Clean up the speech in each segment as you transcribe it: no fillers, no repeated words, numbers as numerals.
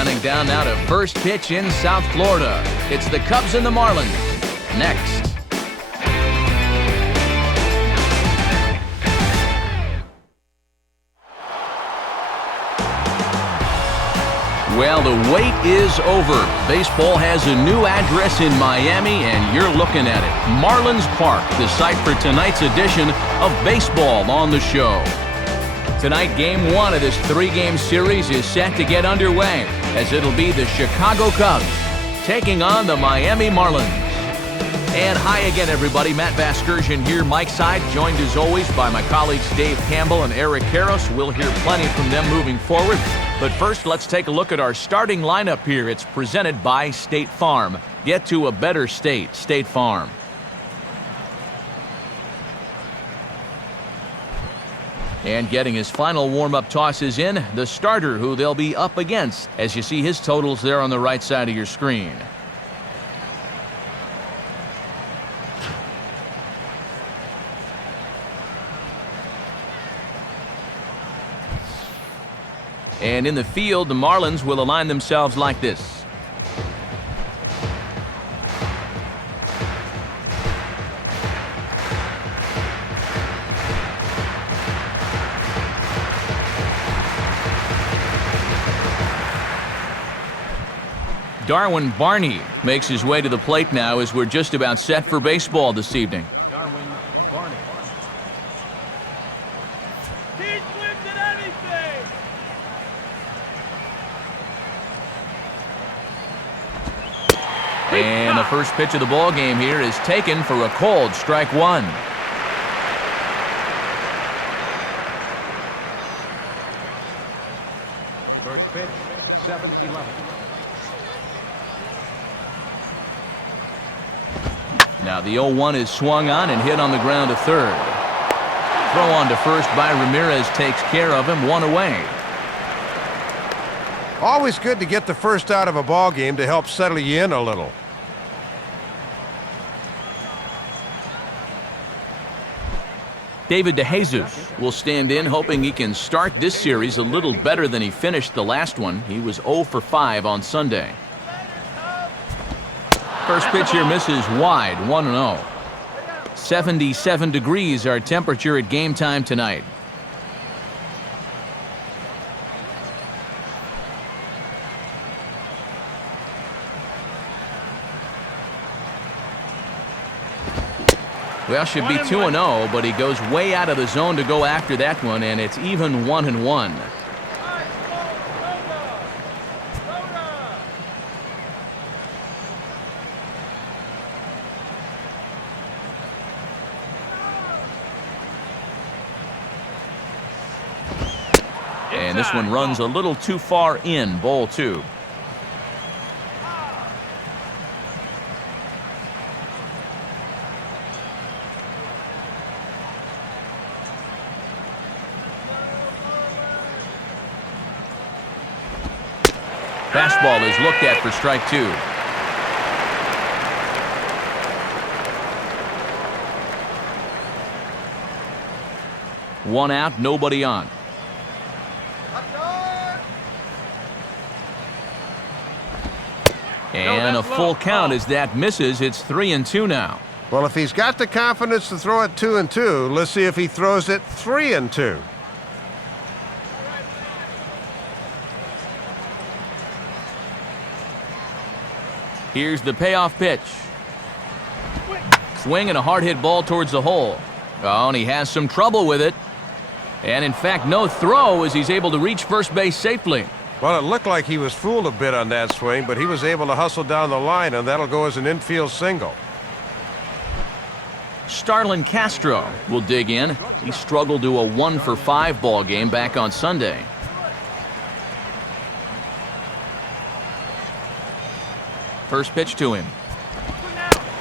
counting down now to first pitch in South Florida. It's the Cubs and the Marlins. Next. Well, the wait is over. Baseball has a new address in Miami, and you're looking at it. Marlins Park, the site for tonight's edition of Baseball on the Show. Tonight, Game 1 of this 3-game series is set to get underway, as it'll be the Chicago Cubs taking on the Miami Marlins. And hi again, everybody. Matt Vasgersian here, Mike Side, joined as always by my colleagues Dave Campbell and Eric Karros. We'll hear plenty from them moving forward. But first, let's take a look at our starting lineup here. It's presented by State Farm. Get to a better state, State Farm. And getting his final warm-up tosses in, the starter who they'll be up against, as you see his totals there on the right side of your screen. And in the field, the Marlins will align themselves like this. Darwin Barney makes his way to the plate now as we're just about set for baseball this evening. Darwin Barney. He's lifted anything! And the first pitch of the ball game here is taken for a cold strike one. First pitch, 7-11. Now the 0-1 is swung on and hit on the ground to third. Throw on to first by Ramirez takes care of him, one away. Always good to get the first out of a ball game to help settle you in a little. David DeJesus will stand in, hoping he can start this series a little better than he finished the last one. He was 0 for 5 on Sunday. First pitch here misses wide, 1-0. 77 degrees our temperature at game time tonight. Well, should be 2-0, but he goes way out of the zone to go after that one, and it's even 1-1. And this one runs a little too far in, ball 2. Fastball is looked at for strike 2. One out, nobody on. And a full count as that misses. It's 3-2 now. Well, if he's got the confidence to throw it 2-2, let's see if he throws it 3-2. Here's the payoff pitch. Swing and a hard hit ball towards the hole. Oh, and he has some trouble with it. And in fact, no throw as he's able to reach first base safely. Well, it looked like he was fooled a bit on that swing, but he was able to hustle down the line, and that'll go as an infield single. Starlin Castro will dig in. He struggled to a 1 for 5 ball game back on Sunday. First pitch to him.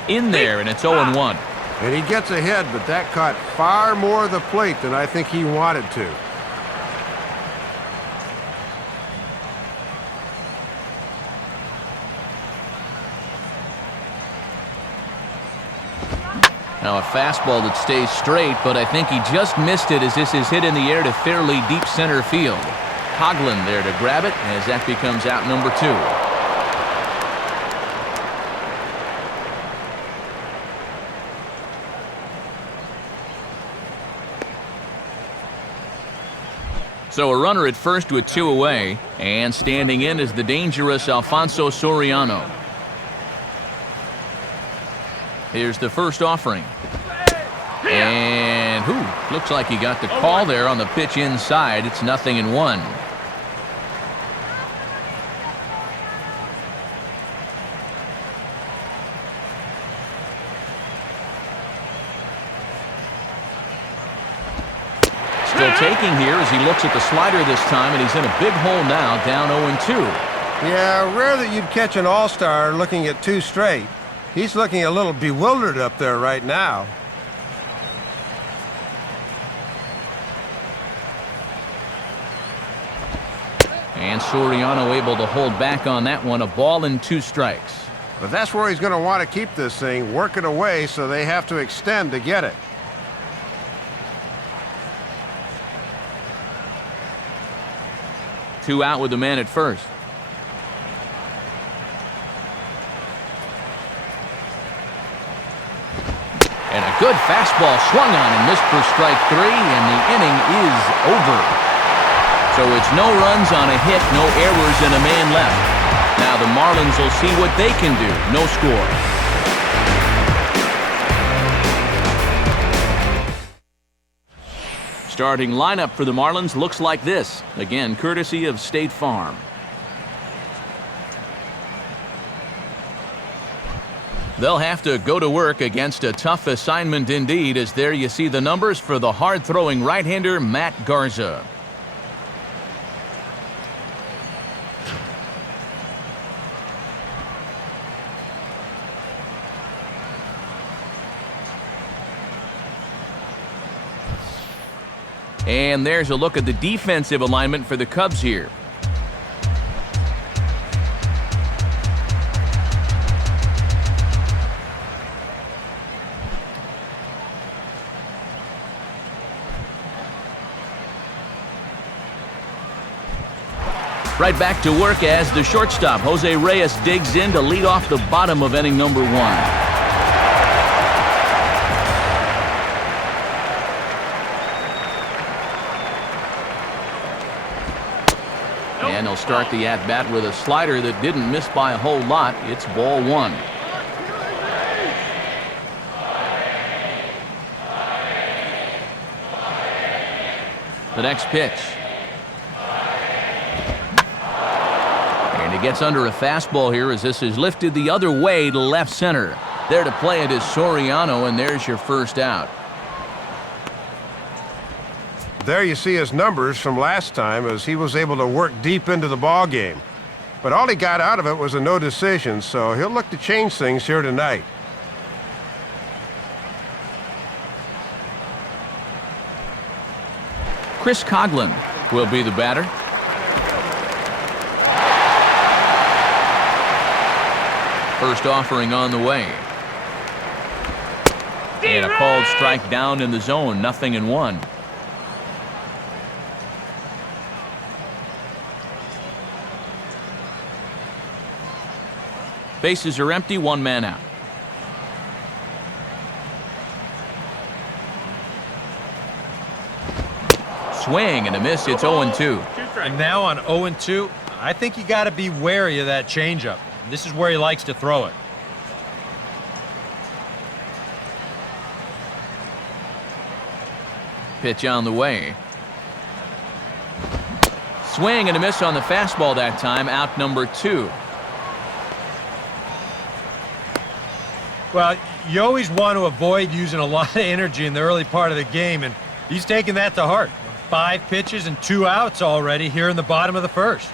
In there, and it's 0-1. And he gets ahead, but that caught far more of the plate than I think he wanted to. Now a fastball that stays straight, but I think he just missed it as this is hit in the air to fairly deep center field. Coughlin there to grab it as that becomes out number 2. So a runner at first with 2 away, and standing in is the dangerous Alfonso Soriano. Here's the first offering. And looks like he got the call there on the pitch inside. It's 0-1. Still taking here as he looks at the slider this time, and he's in a big hole now, down 0-2. Yeah, rare that you'd catch an all-star looking at 2 straight. He's looking a little bewildered up there right now. And Soriano able to hold back on that one, a ball and 2 strikes. But that's where he's going to want to keep this thing, work it away so they have to extend to get it. Two out with the man at first. And a good fastball swung on and missed for strike 3, and the inning is over. So it's no runs on a hit, no errors, and a man left. Now the Marlins will see what they can do. No score. Starting lineup for the Marlins looks like this. Again, courtesy of State Farm. They'll have to go to work against a tough assignment indeed, as there you see the numbers for the hard-throwing right-hander Matt Garza. And there's a look at the defensive alignment for the Cubs here. Right back to work as the shortstop, Jose Reyes, digs in to lead off the bottom of inning number 1. And he'll start the at-bat with a slider that didn't miss by a whole lot. It's ball 1. The next pitch. And he gets under a fastball here as this is lifted the other way to left center. There to play it is Soriano, and there's your first out. There you see his numbers from last time as he was able to work deep into the ball game. But all he got out of it was a no decision, so he'll look to change things here tonight. Chris Coughlin will be the batter. First offering on the way. And a called strike down in the zone, 0-1. Bases are empty, 1 man out. Swing and a miss, it's 0-2. And now on 0-2, I think you got to be wary of that changeup. This is where he likes to throw it. Pitch on the way. Swing and a miss on the fastball that time, out number 2. Well, you always want to avoid using a lot of energy in the early part of the game, and he's taking that to heart. 5 pitches and 2 outs already here in the bottom of the first.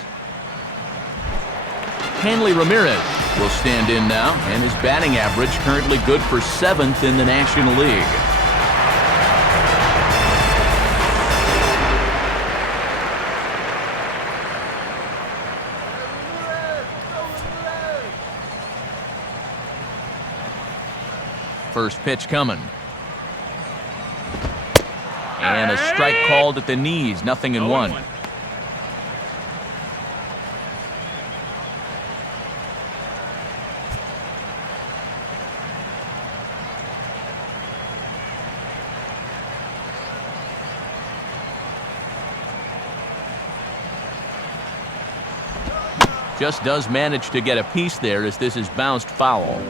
Hanley Ramirez will stand in now, and his batting average currently good for 7th in the National League. First pitch coming. And a strike called at the knees, 0-1. Just does manage to get a piece there as this is bounced foul.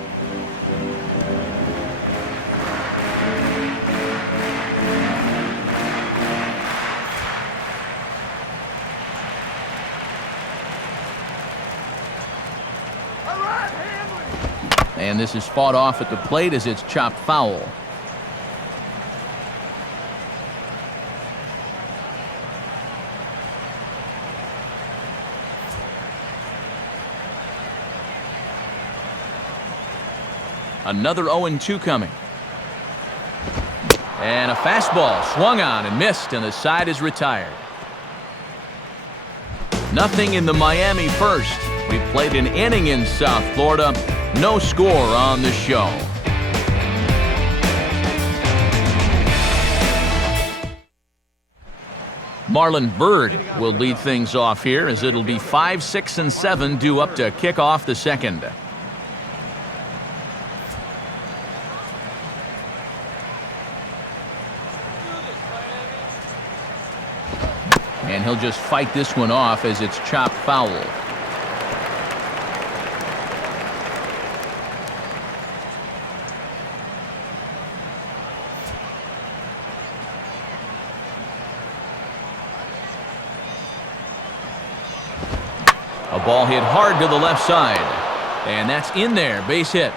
And this is fought off at the plate as it's chopped foul. Another 0-2 coming. And a fastball swung on and missed, and the side is retired. Nothing in the Miami first. We played an inning in South Florida. No score on the show. Marlon Byrd will lead things off here as it'll be 5, 6, and 7 due up to kick off the second. And he'll just fight this one off as it's chopped foul. A ball hit hard to the left side. And that's in there, base hit.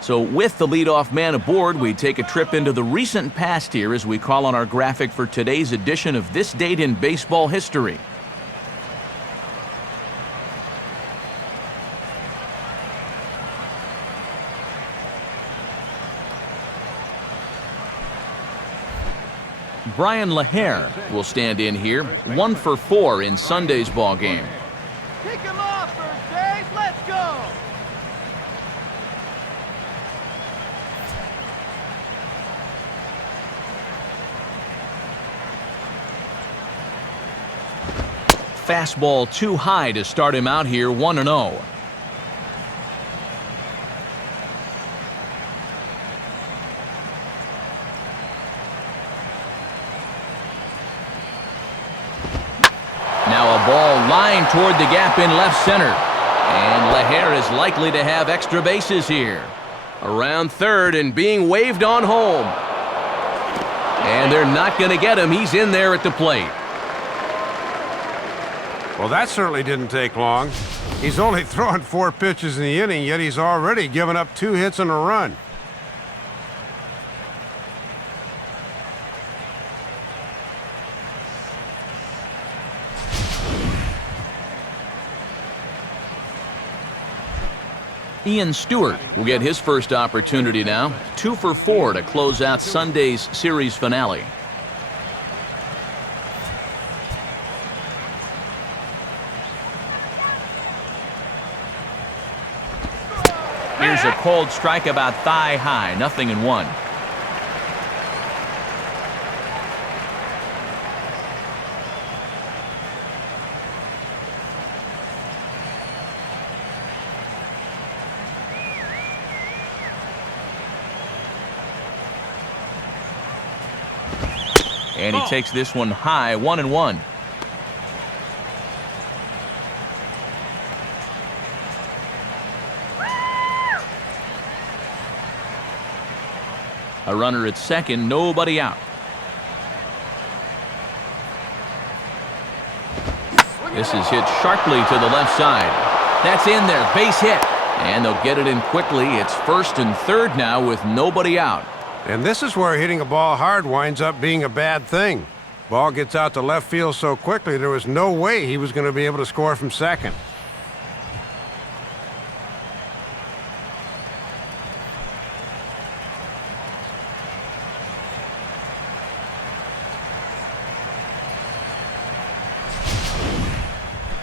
So with the leadoff man aboard, we take a trip into the recent past here as we call on our graphic for today's edition of This Date in Baseball History. Brian LaHare will stand in here, 1 for 4 in Sunday's ball game. Kick him off, first base. Let's go. Fastball too high to start him out here, 1-0. Now a ball lined toward the gap in left center. And LaHare is likely to have extra bases here. Around third and being waved on home. And they're not going to get him. He's in there at the plate. Well, that certainly didn't take long. He's only thrown 4 pitches in the inning, yet he's already given up 2 hits and a run. Ian Stewart will get his first opportunity now. 2 for 4 to close out Sunday's series finale. Here's a cold strike about thigh high, 0-1. And he takes this one high, 1-1. A runner at second, nobody out. This is hit sharply to the left side. That's in there, base hit. And they'll get it in quickly. It's first and third now with nobody out. And this is where hitting a ball hard winds up being a bad thing. Ball gets out to left field so quickly, there was no way he was going to be able to score from second.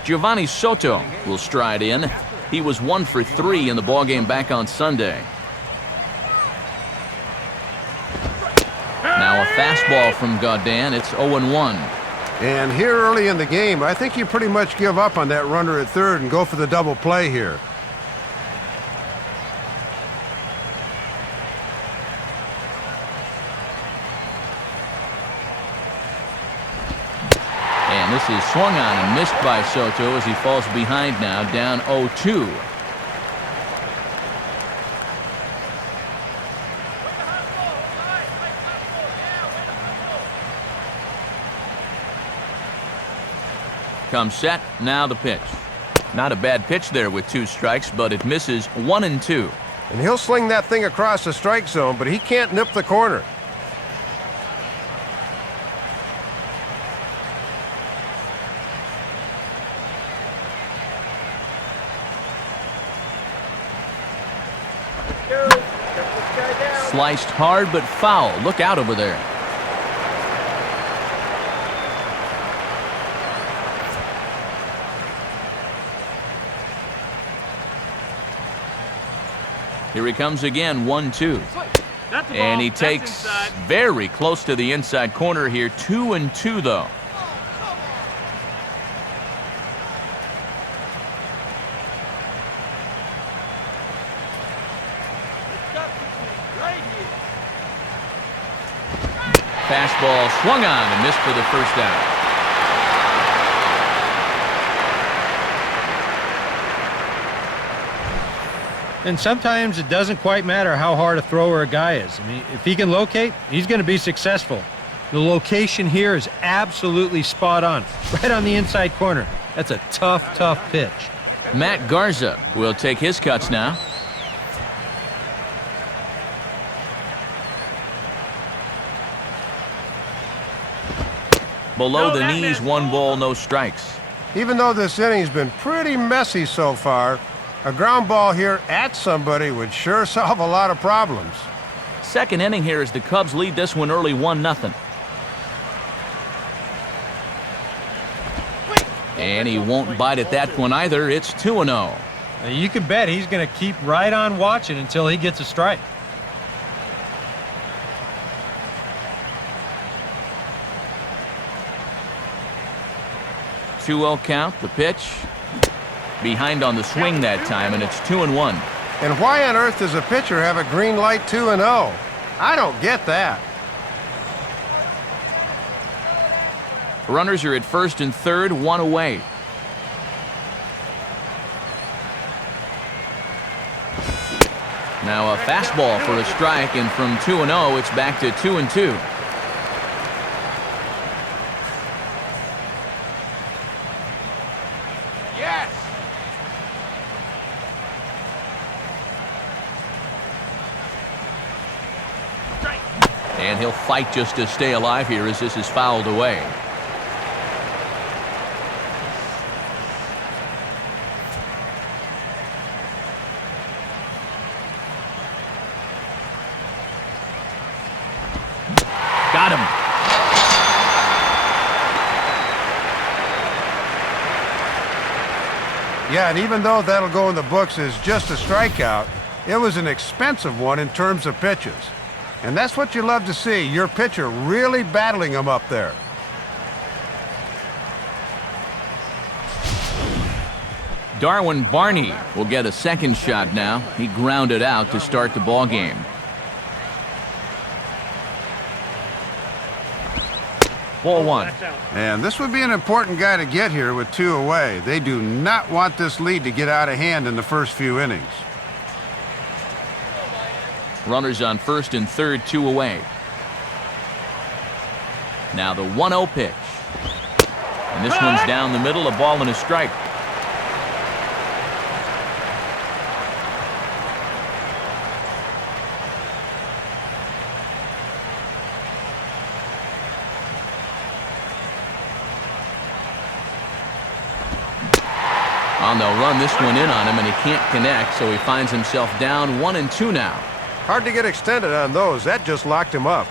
Giovanni Soto will stride in. He was 1 for 3 in the ballgame back on Sunday. Now a fastball from Godin. It's 0-1. And here early in the game, I think you pretty much give up on that runner at third and go for the double play here. This is swung on and missed by Soto as he falls behind now, down 0-2. Comes set, now the pitch. Not a bad pitch there with 2 strikes, but it misses 1-2. And he'll sling that thing across the strike zone, but he can't nip the corner. Sliced hard but foul. Look out over there. Here he comes again, 1-2. And he takes very close to the inside corner here, 2-2 though. Fastball swung on and missed for the first out. And sometimes it doesn't quite matter how hard a thrower a guy is. I mean, if he can locate, he's going to be successful. The location here is absolutely spot on, right on the inside corner. That's a tough, tough pitch. Matt Garza will take his cuts now. Below the knees, 1 ball, no strikes. Even though this inning's been pretty messy so far, a ground ball here at somebody would sure solve a lot of problems. Second inning here as the Cubs lead this one early 1-0. And he won't bite at that one either. It's 2-0. Now, you can bet he's going to keep right on watching until he gets a strike. Two-0 count, the pitch. Behind on the swing that time, and it's 2-1. And why on earth does a pitcher have a green light 2-0? I don't get that. Runners are at first and third, 1 away. Now a fastball for a strike, and from 2-0, it's back to 2-2. And he'll fight just to stay alive here as this is fouled away. Got him. Yeah, and even though that'll go in the books as just a strikeout, it was an expensive one in terms of pitches. And that's what you love to see, your pitcher really battling them up there. Darwin Barney will get a second shot now. He grounded out to start the ball game. Ball 1. And this would be an important guy to get here with 2 away. They do not want this lead to get out of hand in the first few innings. Runners on first and third, 2 away. Now the 1-0 pitch. And this one's down the middle, a ball and a strike. And they'll run this one in on him, and he can't connect, so he finds himself down 1-2 now. Hard to get extended on those. That just locked him up.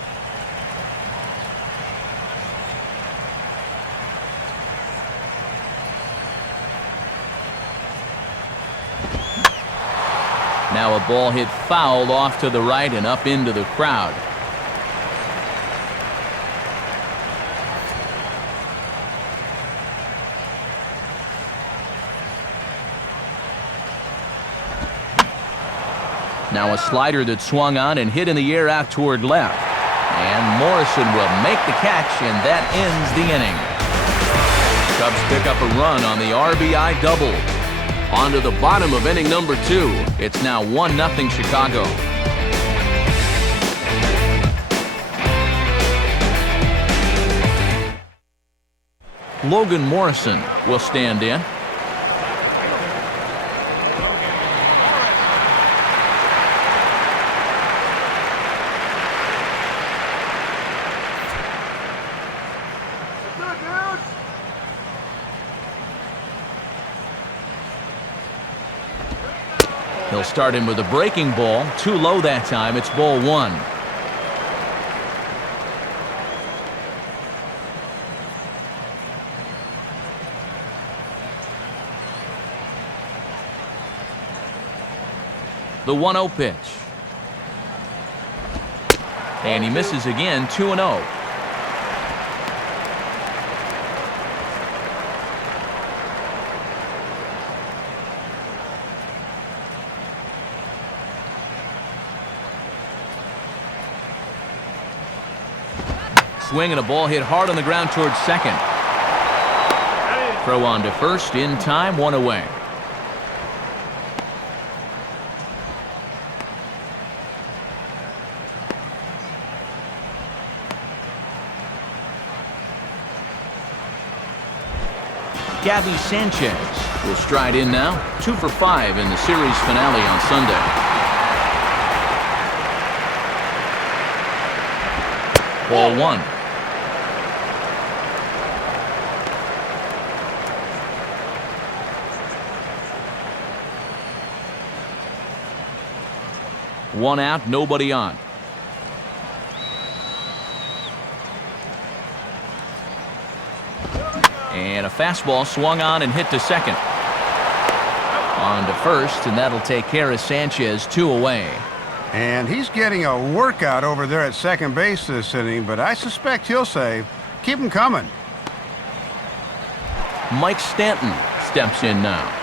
Now a ball hit foul off to the right and up into the crowd. Now a slider that swung on and hit in the air out toward left. And Morrison will make the catch, and that ends the inning. Cubs pick up a run on the RBI double. On to the bottom of inning number 2. It's now 1-0 Chicago. Logan Morrison will stand in. He'll start him with a breaking ball. Too low that time. It's ball 1. The 1-0 pitch. And he misses again. 2-0. Swing and a ball hit hard on the ground towards second. Throw on to first in time, 1 away. Gabby Sanchez will stride in now. 2 for 5 in the series finale on Sunday. Ball 1. One out, nobody on. And a fastball swung on and hit to second. On to first, and that'll take care of Sanchez. 2 away. And he's getting a workout over there at second base this inning, but I suspect he'll say, keep him coming. Mike Stanton steps in now.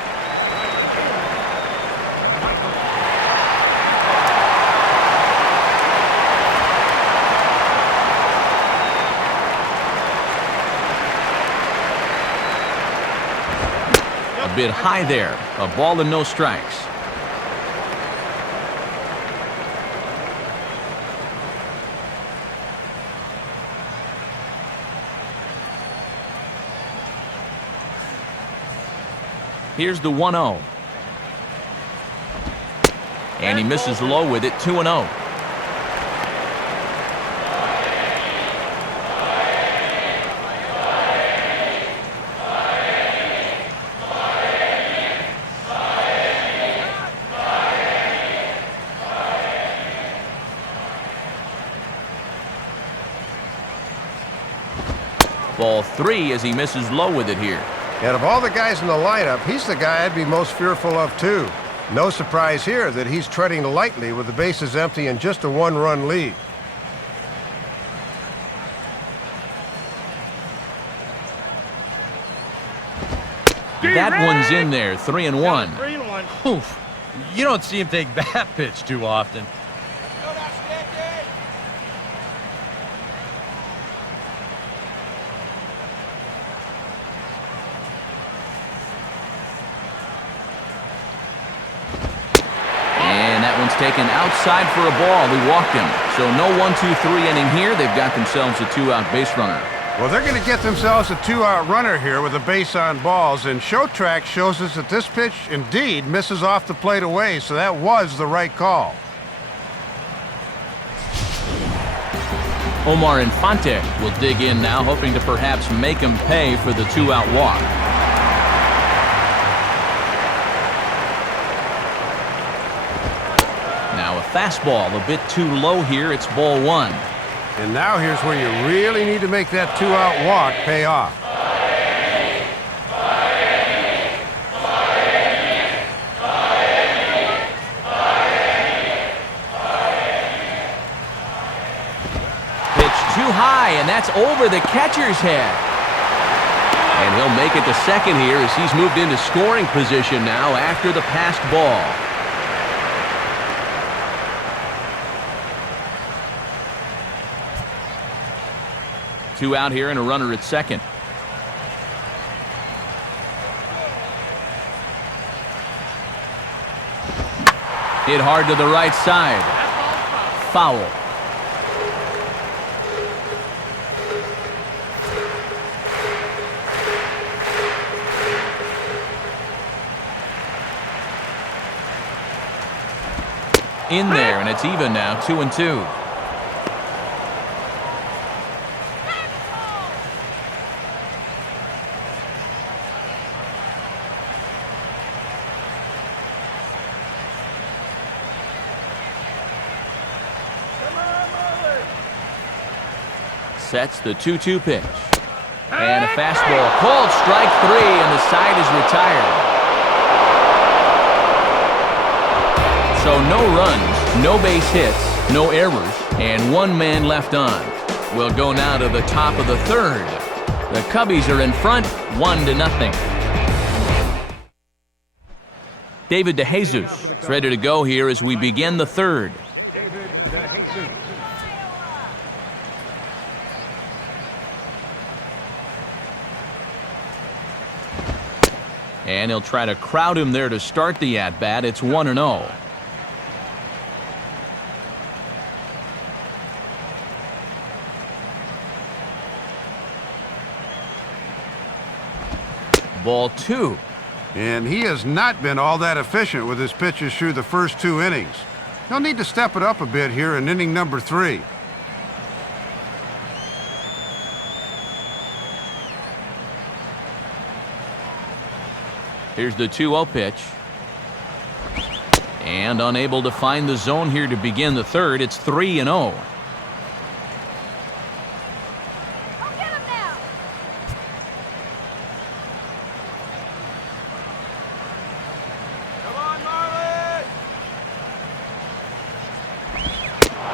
A bit high there. A ball and no strikes. Here's the 1-0. And he misses low with it. 2-0. Ball 3 as he misses low with it here. And of all the guys in the lineup, he's the guy I'd be most fearful of, too. No surprise here that he's treading lightly with the bases empty and just a 1-run lead. That one's in there. 3-1. 3-1. Oof. You don't see him take that pitch too often. Taken outside for a ball. He walked him. So no 1-2-3 inning here. They've got themselves a 2-out base runner. Well, they're going to get themselves a 2-out runner here with a base on balls, and Show Track shows us that this pitch indeed misses off the plate away, so that was the right call. Omar Infante will dig in now, hoping to perhaps make him pay for the 2-out walk. Now a fastball a bit too low here. It's ball 1. And now here's where you really need to make that 2-out walk pay off. Pitch too high, and that's over the catcher's head. And he'll make it to second here as he's moved into scoring position now after the passed ball. Two out here and a runner at second. Hit hard to the right side. Foul. In there, and it's even now, 2-2. Sets the 2-2 pitch. And a fastball called strike 3, and the side is retired. So no runs, no base hits, no errors, and one man left on. We'll go now to the top of the third. The Cubbies are in front, 1-0. David DeJesus is ready to go here as we begin the third. And he'll try to crowd him there to start the at-bat. It's 1-0. Ball 2. And he has not been all that efficient with his pitches through the first 2 innings. He'll need to step it up a bit here in inning number 3. Here's the 2-0 pitch. And unable to find the zone here to begin the third. It's 3-0.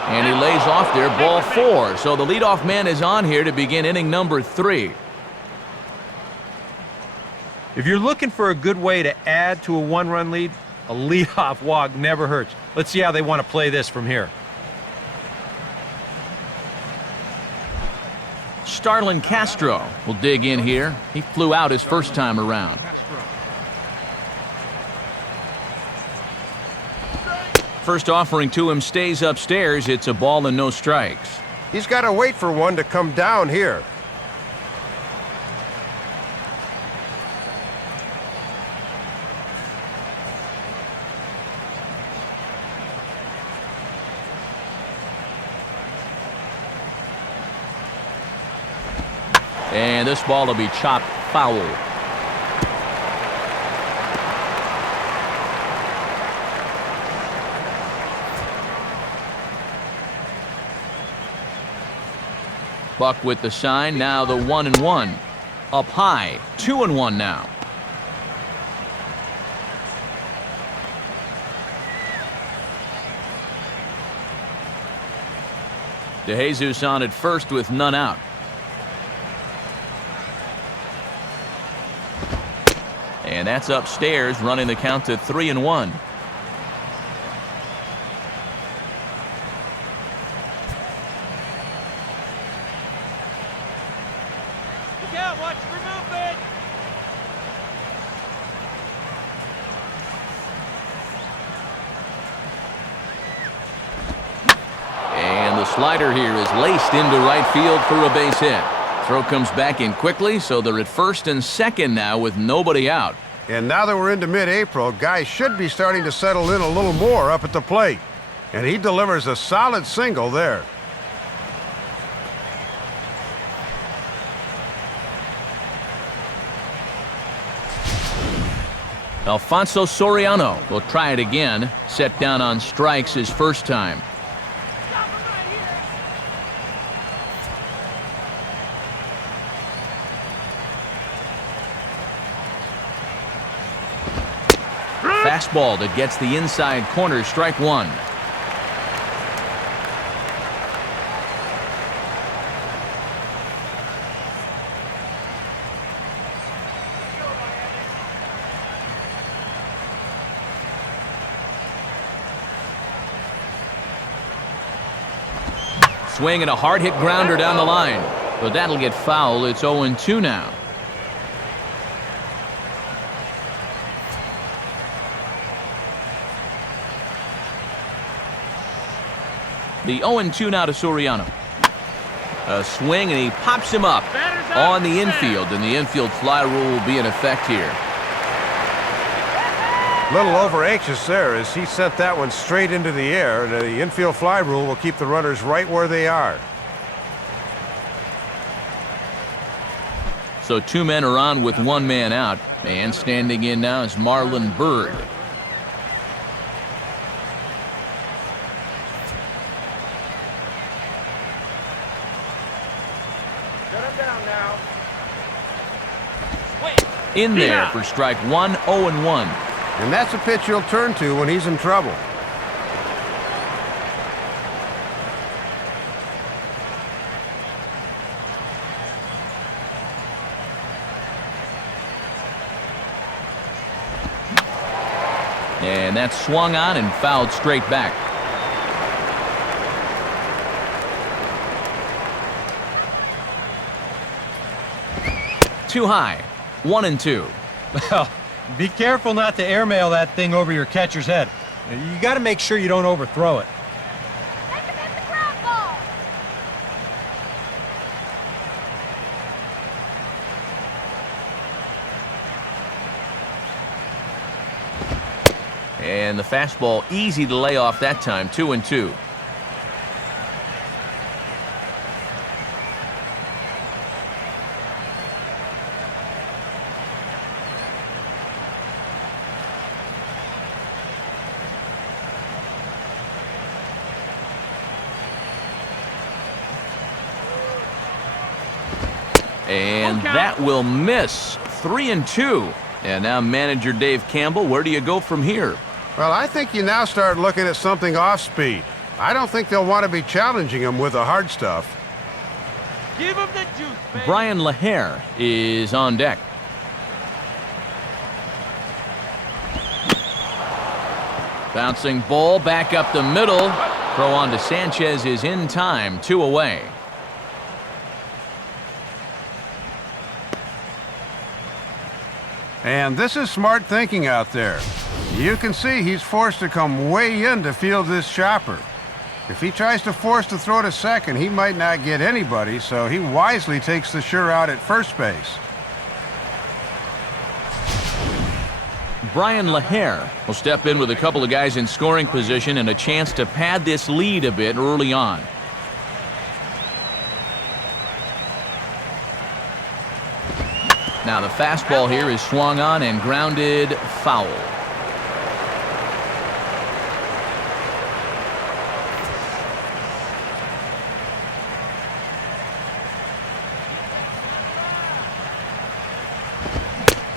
And he lays off there, ball 4. So the leadoff man is on here to begin inning number 3. If you're looking for a good way to add to a 1-run lead, a leadoff walk never hurts. Let's see how they want to play this from here. Starlin Castro will dig in here. He flew out his first time around. First offering to him stays upstairs. It's a ball and no strikes. He's got to wait for one to come down here. And this ball will be chopped foul. Buck with the sign. Now the 1-1. Up high. 2-1 now. DeJesus on at first with none out. And that's upstairs, running the count to 3-1. Look out, watch for movement. And the slider here is laced into right field for a base hit. Throw comes back in quickly, so they're at first and second now with nobody out. And now that we're into mid-April, guys should be starting to settle in a little more up at the plate. And he delivers a solid single there. Alfonso Soriano will try it again. Set down on strikes his first time. Fastball that gets the inside corner, strike 1. Swing and a hard hit grounder down the line. But that'll get foul. It's 0-2 now. The 0-2 now to Soriano. A swing, and he pops him up on the infield, and the infield fly rule will be in effect here. Little over anxious there as he sent that one straight into the air. The infield fly rule will keep the runners right where they are. So 2 men are on with 1 man out, and standing in now is Marlon Byrd. In there for strike 1, 0-1. And that's a pitch he'll turn to when he's in trouble. And that's swung on and fouled straight back. Too high. 1-2. Well, be careful not to airmail that thing over your catcher's head. You got to make sure you don't overthrow it. Make him hit the ground ball. And the fastball easy to lay off that time. 2-2. And that will miss. 3-2. And now manager Dave Campbell, where do you go from here? Well, I think you now start looking at something off speed. I don't think they'll want to be challenging him with the hard stuff. Give him the juice, baby. Brian LaHare is on deck. Bouncing ball back up the middle. Throw on to Sanchez is in time. 2 away. And this is smart thinking out there. You can see he's forced to come way in to field this chopper. If he tries to force the throw to second, he might not get anybody, so he wisely takes the sure out at first base. Brian LaHare will step in with a couple of guys in scoring position and a chance to pad this lead a bit early on. Now the fastball here is swung on and grounded foul.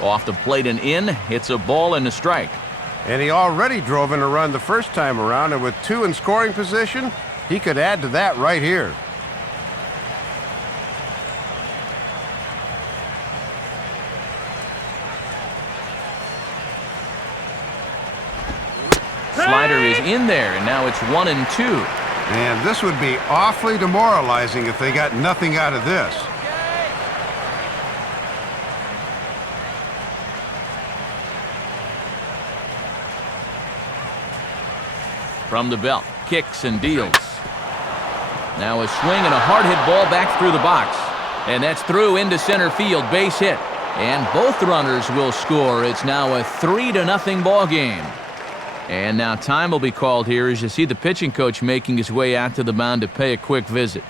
Off the plate and in. It's a ball and a strike. And he already drove in a run the first time around, and with 2 in scoring position, he could add to that right here. Slider is in there, and now it's 1-2. And this would be awfully demoralizing if they got nothing out of this. From the belt, kicks and deals. Now a swing and a hard hit ball back through the box. And that's through into center field, base hit. And both runners will score. It's now a 3-0 ball game. And now time will be called here as you see the pitching coach making his way out to the mound to pay a quick visit.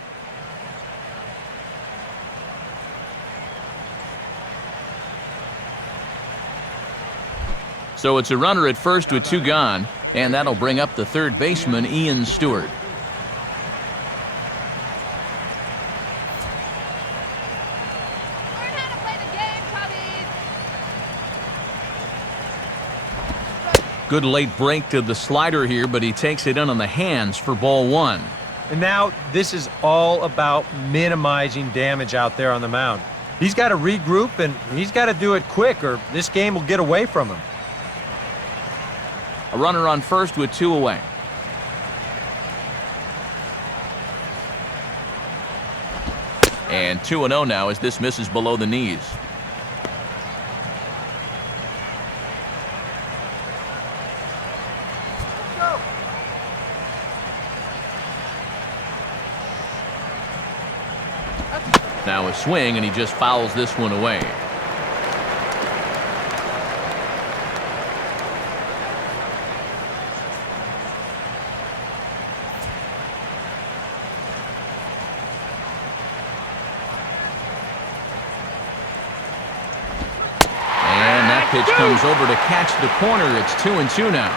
So it's a runner at first with 2 gone, and that'll bring up the third baseman, Ian Stewart. Learn how to play the game, Cubbies. Good late break to the slider here, but he takes it in on the hands for ball 1. And now this is all about minimizing damage out there on the mound. He's got to regroup, and he's got to do it quick, or this game will get away from him. A runner on first with 2 away. And 2-0 now as this misses below the knees. swing, and he just fouls this one away. And that pitch comes over to catch the corner. It's 2-2 now.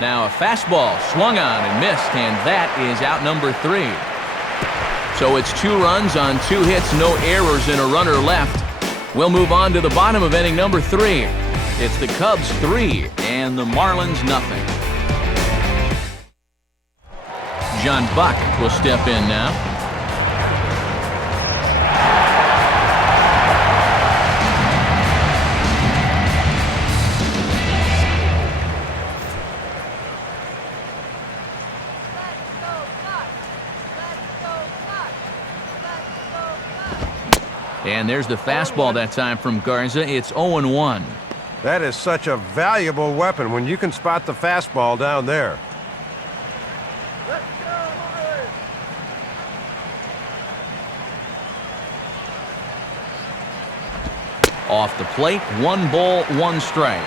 Now a fastball swung on and missed, and that is out number 3. So it's 2 runs on 2 hits, no errors, and a runner left. We'll move on to the bottom of inning number 3. It's the Cubs 3 and the Marlins nothing. John Buck will step in now. And there's the fastball that time from Garza. It's 0-1. That is such a valuable weapon when you can spot the fastball down there. Off the plate, 1 ball, 1 strike.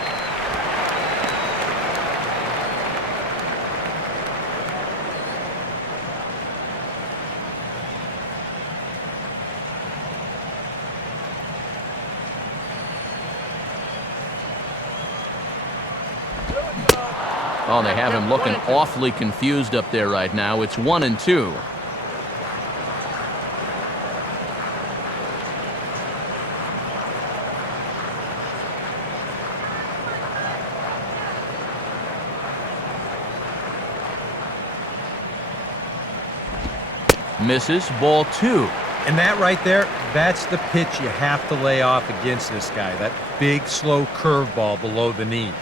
Oh, they have him looking awfully confused up there right now. It's 1-2. Misses, ball 2. And that right there, that's the pitch you have to lay off against this guy. That big, slow curveball below the knees.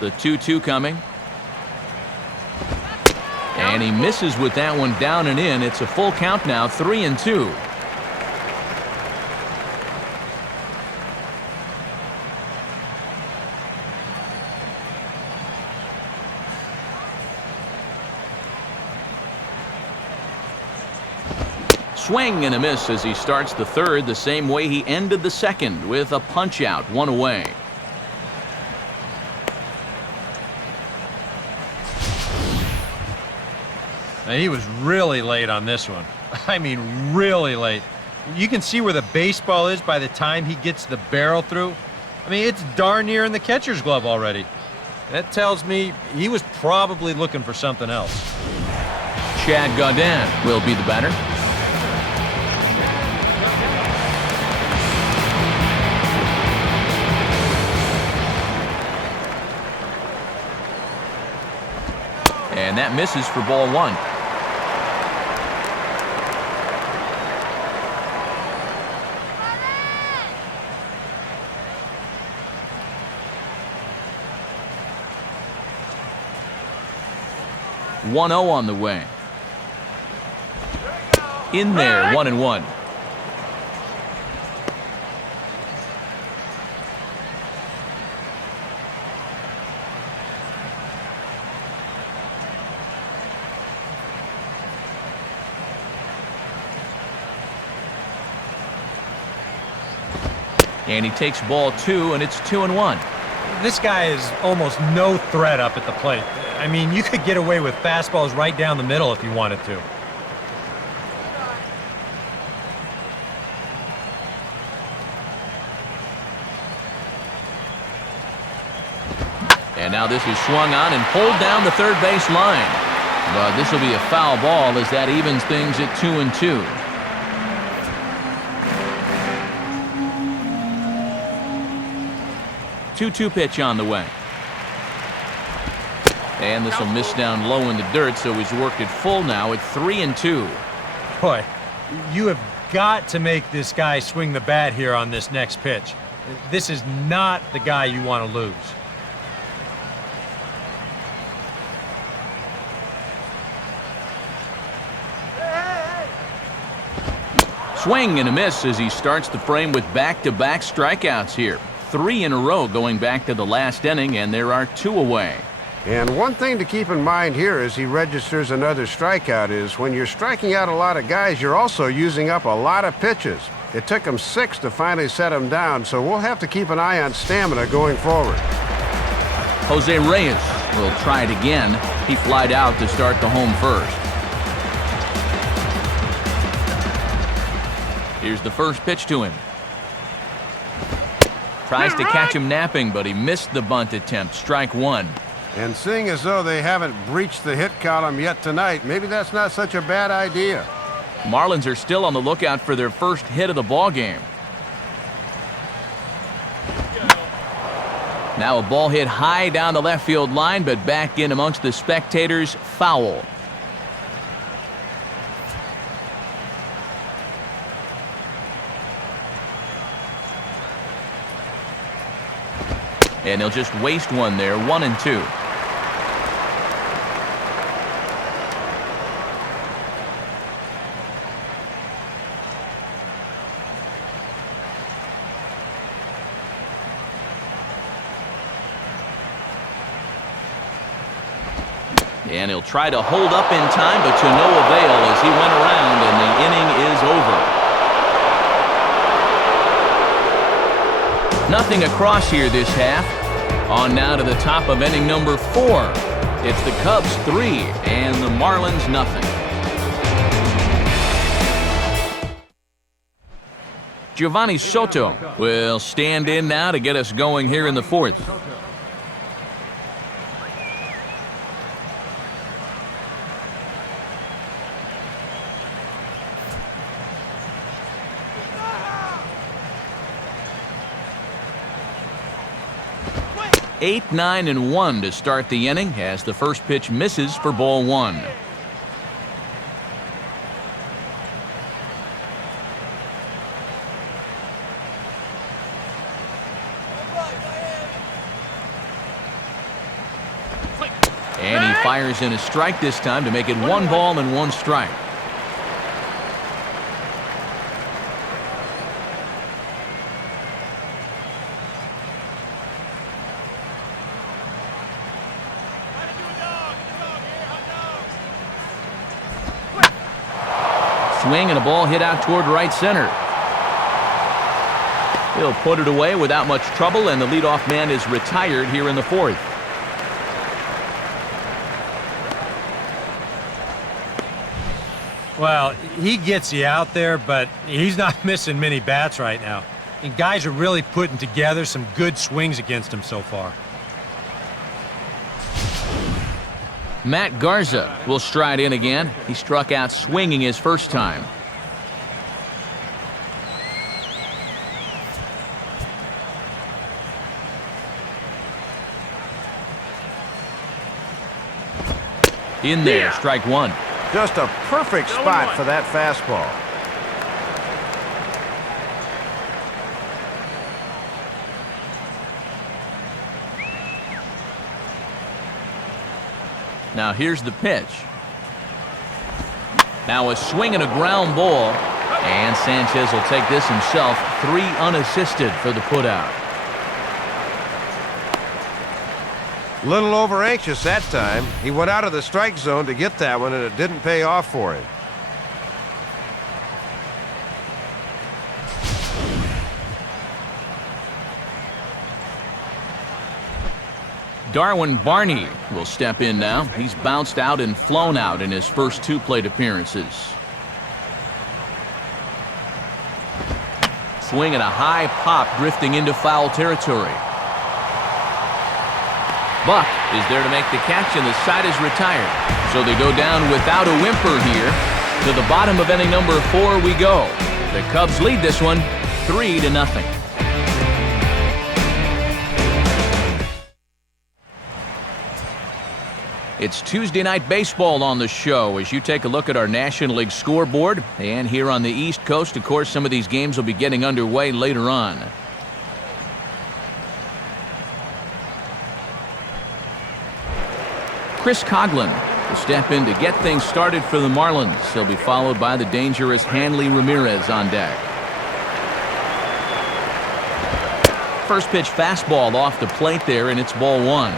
The 2-2 coming. And he misses with that one down and in. It's a full count now, 3-2. Swing and a miss as he starts the third the same way he ended the second, with a punch out, 1 away. Now, he was really late on this one. I mean, really late. You can see where the baseball is by the time he gets the barrel through. I mean, it's darn near in the catcher's glove already. That tells me he was probably looking for something else. Chad Gaudin will be the batter. And that misses for ball 1. One 0 on the way. In there, 1-1. And he takes ball 2, and it's 2-1. This guy is almost no threat up at the plate. I mean, you could get away with fastballs right down the middle if you wanted to. And now this is swung on and pulled down the third base line. But this will be a foul ball as that evens things at 2-2. Two pitch on the way. And this will miss down low in the dirt, so he's worked it full now at 3-2. Boy, you have got to make this guy swing the bat here on this next pitch. This is not the guy you want to lose. Swing and a miss as he starts the frame with back-to-back strikeouts here. 3 in a row going back to the last inning, and there are 2 away. And one thing to keep in mind here as he registers another strikeout is when you're striking out a lot of guys, you're also using up a lot of pitches. It took him 6 to finally set him down, so we'll have to keep an eye on stamina going forward. Jose Reyes will try it again. He flied out to start the home first. Here's the first pitch to him. Tries to catch him napping, but he missed the bunt attempt. Strike 1. And seeing as though they haven't breached the hit column yet tonight, maybe that's not such a bad idea. Marlins are still on the lookout for their first hit of the ball game. Now a ball hit high down the left field line, but back in amongst the spectators. Foul. And he'll just waste one there. 1-2. And he'll try to hold up in time, but to no avail as he went around, and the inning is over. Nothing across here this half. On now to the top of inning number 4. It's the Cubs 3 and the Marlins nothing. Giovanni Soto will stand in now to get us going here in the 4th. Eight, 9, and 1 to start the inning as the first pitch misses for ball 1. And he fires in a strike this time to make it 1 ball and 1 strike. Swing and a ball hit out toward right center. He'll put it away without much trouble, and the leadoff man is retired here in the 4th. Well, he gets you out there, but he's not missing many bats right now. And guys are really putting together some good swings against him so far. Matt Garza will stride in again. He struck out swinging his first time. In there, strike 1. Just a perfect spot for that fastball. Now here's the pitch. Now a swing and a ground ball. And Sanchez will take this himself. 3 unassisted for the putout. Little over anxious that time. He went out of the strike zone to get that one, and it didn't pay off for him. Darwin Barney will step in now. He's bounced out and flown out in his first 2 plate appearances. Swing and a high pop drifting into foul territory. Buck is there to make the catch, and the side is retired. So they go down without a whimper here. To the bottom of inning number 4 we go. The Cubs lead this one 3-0. It's Tuesday Night Baseball on the show as you take a look at our National League scoreboard. And here on the East Coast, of course, some of these games will be getting underway later on. Chris Coghlan to step in to get things started for the Marlins. He'll be followed by the dangerous Hanley Ramirez on deck. First pitch fastball off the plate there, and it's ball one.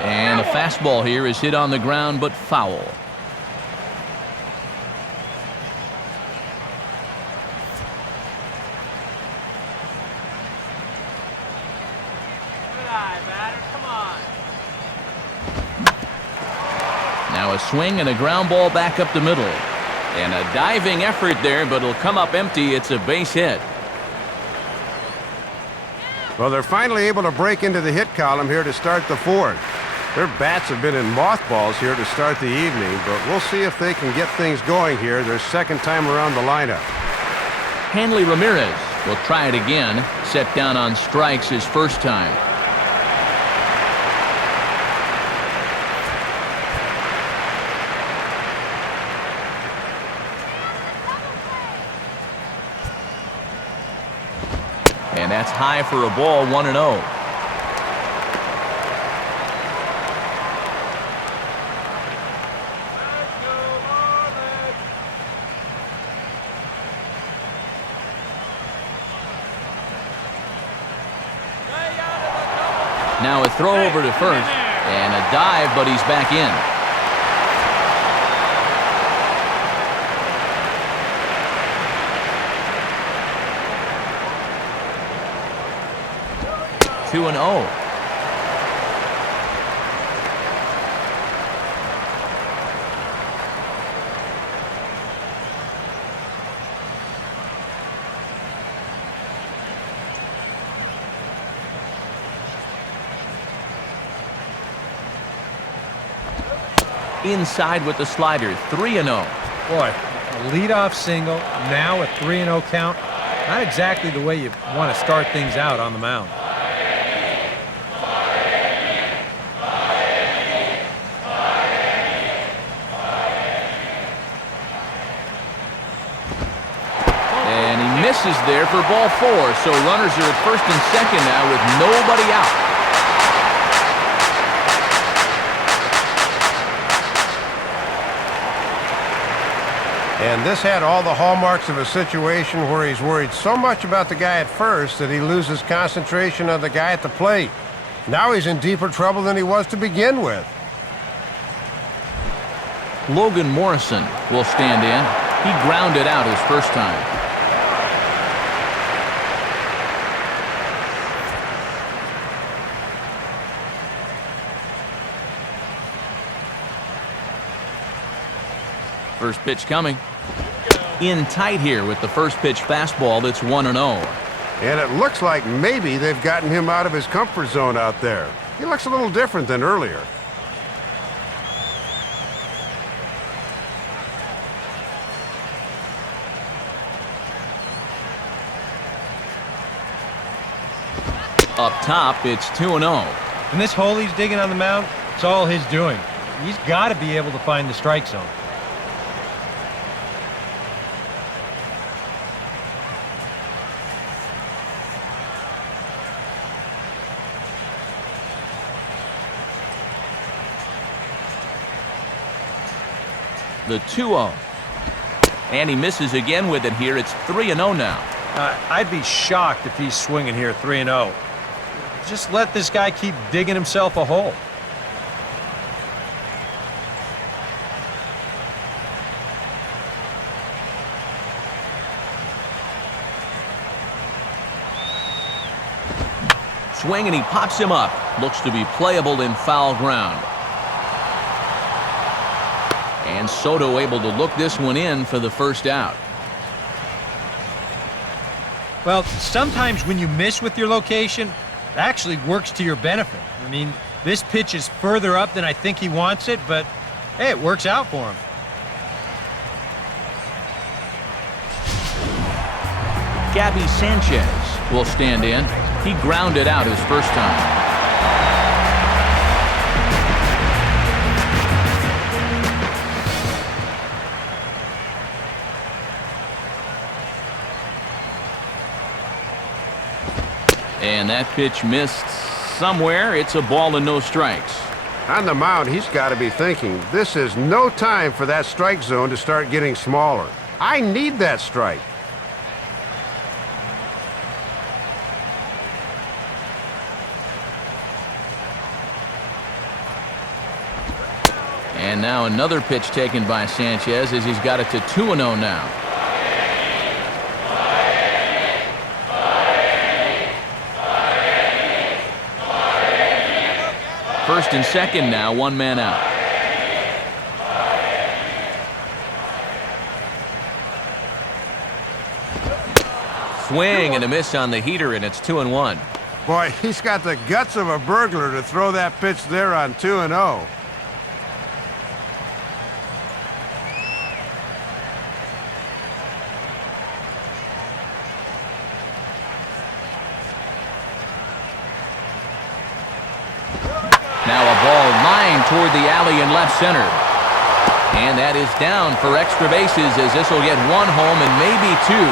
And a fastball here is hit on the ground, but foul. Now a swing and a ground ball back up the middle. And a diving effort there, but it'll come up empty. It's a base hit. Well, they're finally able to break into the hit column here to start the fourth. Their bats have been in mothballs here to start the evening, but we'll see if they can get things going here their second time around the lineup. Hanley Ramirez will try it again. Set down on strikes his first time. And that's high for a ball, 1-0. Now a throw over to first, and a dive, but he's back in. Two and 0. Inside with the slider, 3-0. Boy, a leadoff single, now a 3-0 count. Not exactly the way you want to start things out on the mound. And he misses there for ball 4, so runners are at first and second now with nobody out. And this had all the hallmarks of a situation where he's worried so much about the guy at first that he loses concentration on the guy at the plate. Now he's in deeper trouble than he was to begin with. Logan Morrison will stand in. He grounded out his first time. First pitch coming. In tight here with the first pitch fastball that's 1-0. And it looks like maybe they've gotten him out of his comfort zone out there. He looks a little different than earlier. Up top, it's 2-0. And this hole he's digging on the mound, it's all his doing. He's got to be able to find the strike zone. The 2-0. And he misses again with it here. It's 3-0 now. I'd be shocked if he's swinging here 3-0. Just let this guy keep digging himself a hole. Swing and he pops him up. Looks to be playable in foul ground. And Soto able to look this one in for the first out. Well, sometimes when you miss with your location, it actually works to your benefit. I mean, this pitch is further up than I think he wants it, but hey, it works out for him. Gabby Sanchez will stand in. He grounded out his first time. And that pitch missed somewhere. It's a ball and no strikes. On the mound, he's got to be thinking, this is no time for that strike zone to start getting smaller. I need that strike. And now another pitch taken by Sanchez as he's got it to 2-0 now. First and second now, one man out. Swing and a miss on the heater, and it's 2-1. Boy, he's got the guts of a burglar to throw that pitch there on 2-0. Now a ball lined toward the alley in left center. And that is down for extra bases as this will get one home and maybe two.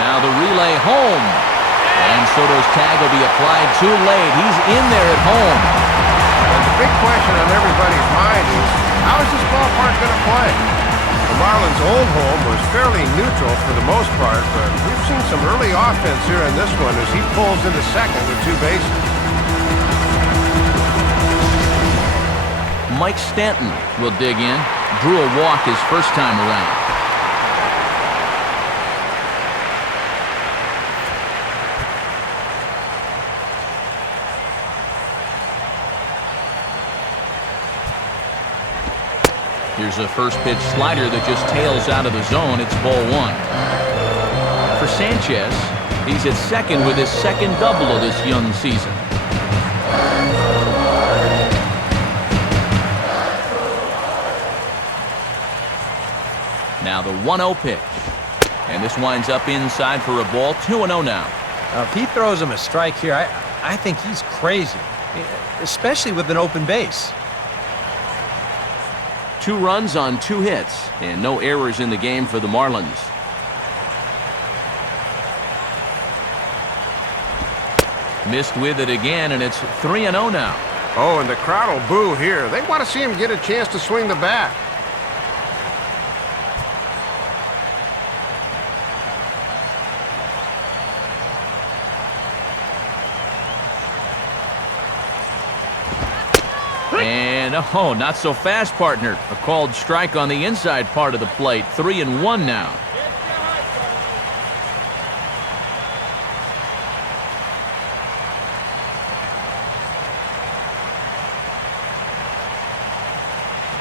Now the relay home. And Soto's tag will be applied too late. He's in there at home. And the big question on everybody's mind is, how is this ballpark going to play? The Marlins' old home was fairly neutral for the most part, but we've seen some early offense here in this one as he pulls into second with two bases. Mike Stanton will dig in. Drew a walk his first time around. Here's a first pitch slider that just tails out of the zone. It's ball one. For Sanchez, he's at second with his second double of this young season. Now the 1-0 pitch. And this winds up inside for a ball. 2-0 now. Now, if he throws him a strike here, I think he's crazy, especially with an open base. 2 runs on 2 hits, and no errors in the game for the Marlins. Missed with it again, and it's 3-0 now. Oh, and the crowd will boo here. They want to see him get a chance to swing the bat. And, oh, not so fast, partner. A called strike on the inside part of the plate. 3-1 now.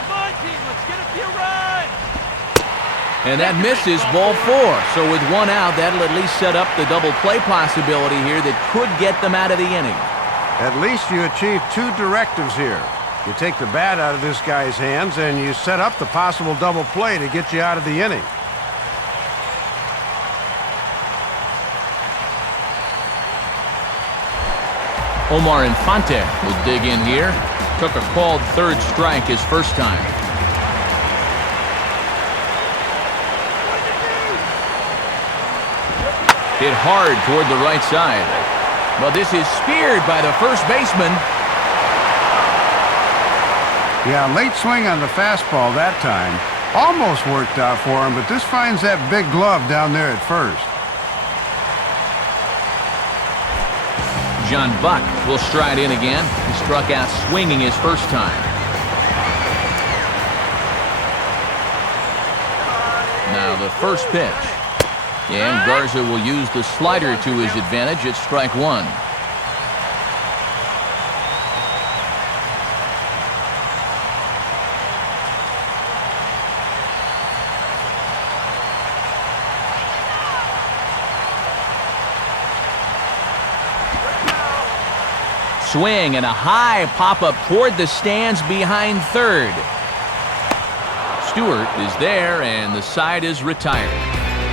Come on, team, let's get a few runs. And that misses ball 4. So with 1 out, that'll at least set up the double play possibility here that could get them out of the inning. At least you achieve 2 directives here. You take the bat out of this guy's hands, and you set up the possible double play to get you out of the inning. Omar Infante will dig in here. Took a called third strike his first time. Hit hard toward the right side. Well, this is speared by the first baseman. Yeah, late swing on the fastball that time. Almost worked out for him, but this finds that big glove down there at first. John Buck will stride in again. He struck out swinging his first time. Now the first pitch. And Garza will use the slider to his advantage at strike 1. Swing and a high pop-up toward the stands behind third. Stewart is there, and the side is retired.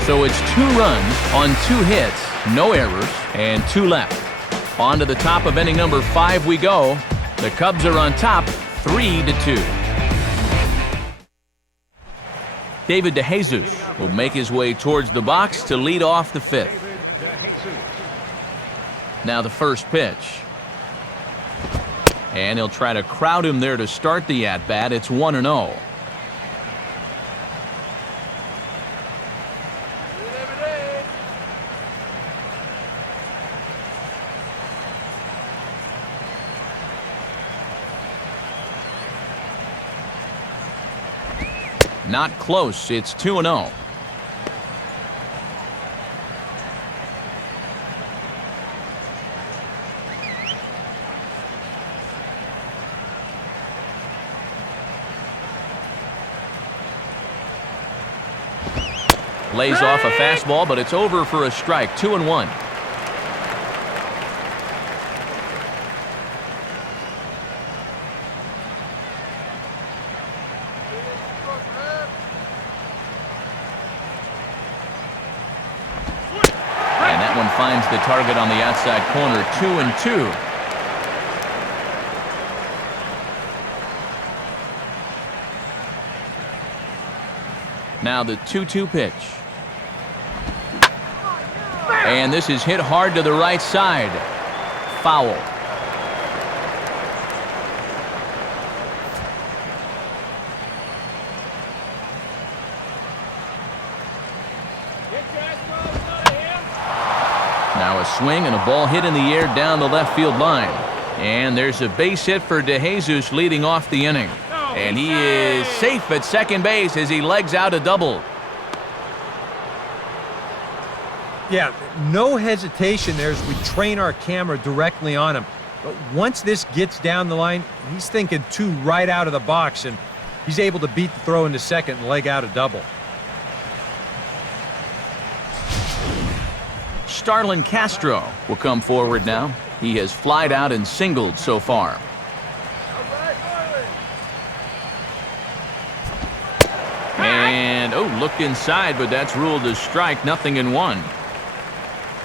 So it's 2 runs on 2 hits, no errors, and 2 left. On to the top of inning number 5 we go. The Cubs are on top, 3-2. David DeJesus will make his way towards the box to lead off the 5th. Now the first pitch. And he'll try to crowd him there to start the at-bat. It's 1-0. Not close. It's 2-0. Lays off a fastball, but it's over for a strike. 2-1. And that one finds the target on the outside corner. 2-2. Now the 2-2 pitch. And this is hit hard to the right side. Foul. Now a swing and a ball hit in the air down the left field line. And there's a base hit for DeJesus leading off the inning. And he is safe at second base as he legs out a double. Yeah, no hesitation there as we train our camera directly on him. But once this gets down the line, he's thinking 2 right out of the box, and he's able to beat the throw into second and leg out a double. Starlin Castro will come forward now. He has flied out and singled so far. And, looked inside, but that's ruled a strike. 0-1.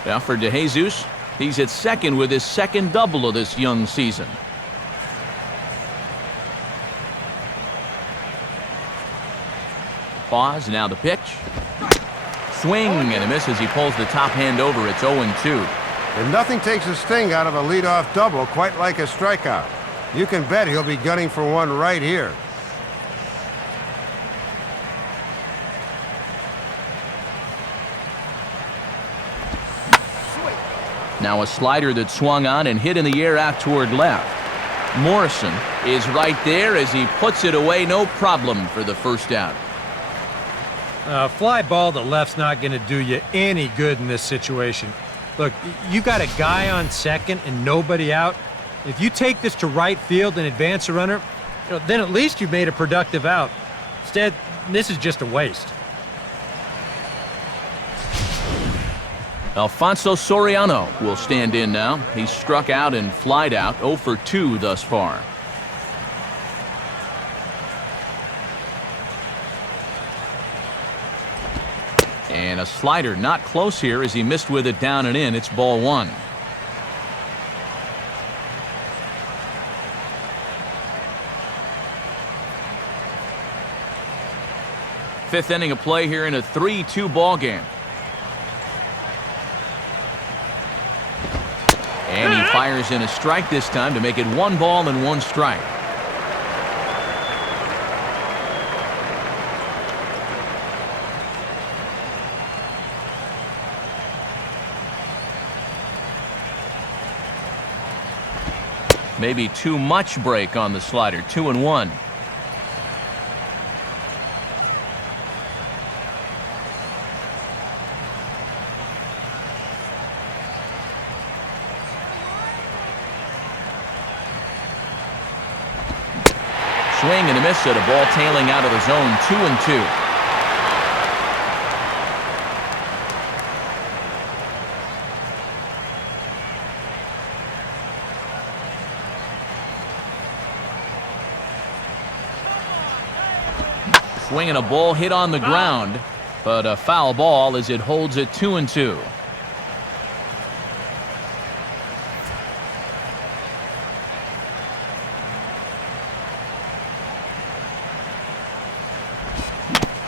Now for DeJesus, he's at second with his second double of this young season. Pause, now the pitch. Swing and a miss as he pulls the top hand over. It's 0-2. And nothing takes the sting out of a leadoff double quite like a strikeout. You can bet he'll be gunning for one right here. Now a slider that swung on and hit in the air out toward left. Morrison is right there as he puts it away. No problem for the first out. Fly ball to left's not going to do you any good in this situation. Look, you got a guy on second and nobody out. If you take this to right field and advance a runner, then at least you've made a productive out. Instead, this is just a waste. Alfonso Soriano will stand in now. He's struck out and flied out. 0 for 2 thus far. And a slider not close here as he missed with it down and in. It's ball 1. Fifth inning of play here in a 3-2 ball game. And he fires in a strike this time to make it 1 ball and 1 strike. Maybe too much break on the slider. 2-1. Swing and a miss at a ball tailing out of the zone. 2-2. Swing and a ball hit on the ground, but a foul ball as it holds it 2-2.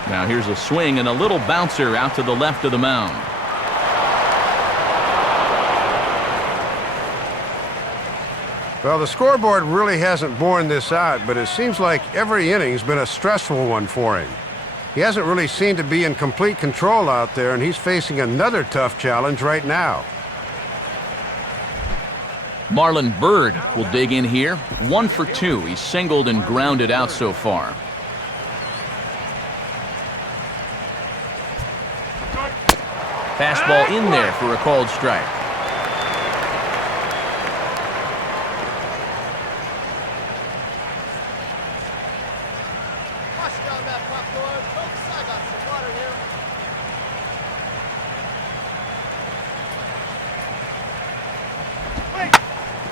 Now here's a swing and a little bouncer out to the left of the mound. Well, the scoreboard really hasn't borne this out, but it seems like every inning's been a stressful one for him. He hasn't really seemed to be in complete control out there, and he's facing another tough challenge right now. Marlon Byrd will dig in here. 1 for 2. He's singled and grounded out so far. Fastball in there for a called strike.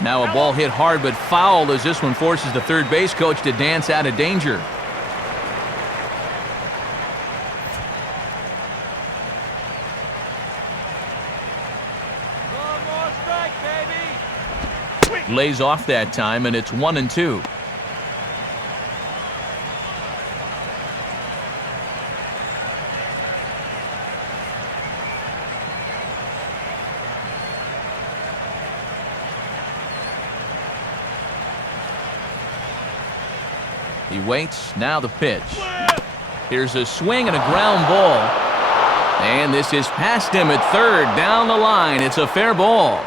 Now a ball hit hard but foul as this one forces the third base coach to dance out of danger. One more strike, baby. Lays off that time, and it's 1-2. He waits. Now the pitch. Here's a swing and a ground ball. And this is past him at third. Down the line. It's a fair ball.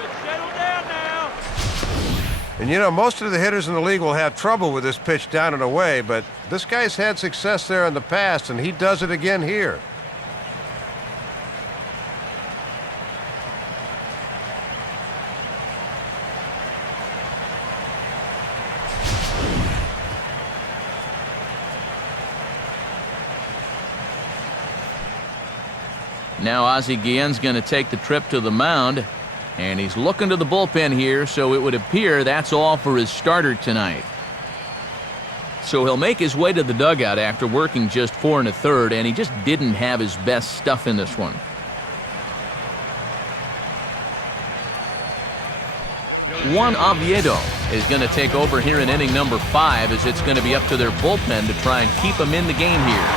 Just settle down now. And you know, most of the hitters in the league will have trouble with this pitch down and away, but this guy's had success there in the past, and he does it again here. Now Ozzie Guillen's going to take the trip to the mound, and he's looking to the bullpen here, so it would appear that's all for his starter tonight. So he'll make his way to the dugout after working just 4 1/3, and he just didn't have his best stuff in this one. Juan Oviedo is going to take over here in inning number 5, as it's going to be up to their bullpen to try and keep him in the game here.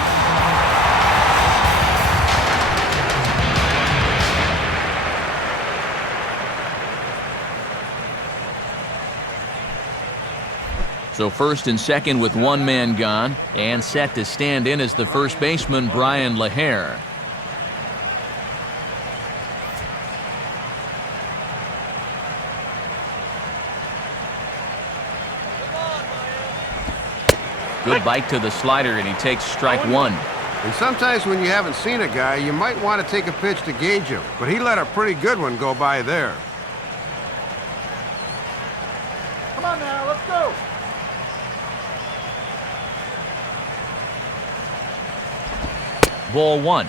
So first and second with one man gone, and set to stand in as the first baseman, Brian LaHare. Good bite to the slider, and he takes strike 1. And sometimes when you haven't seen a guy, you might want to take a pitch to gauge him, but he let a pretty good one go by there. Come on now, let's go. Ball 1.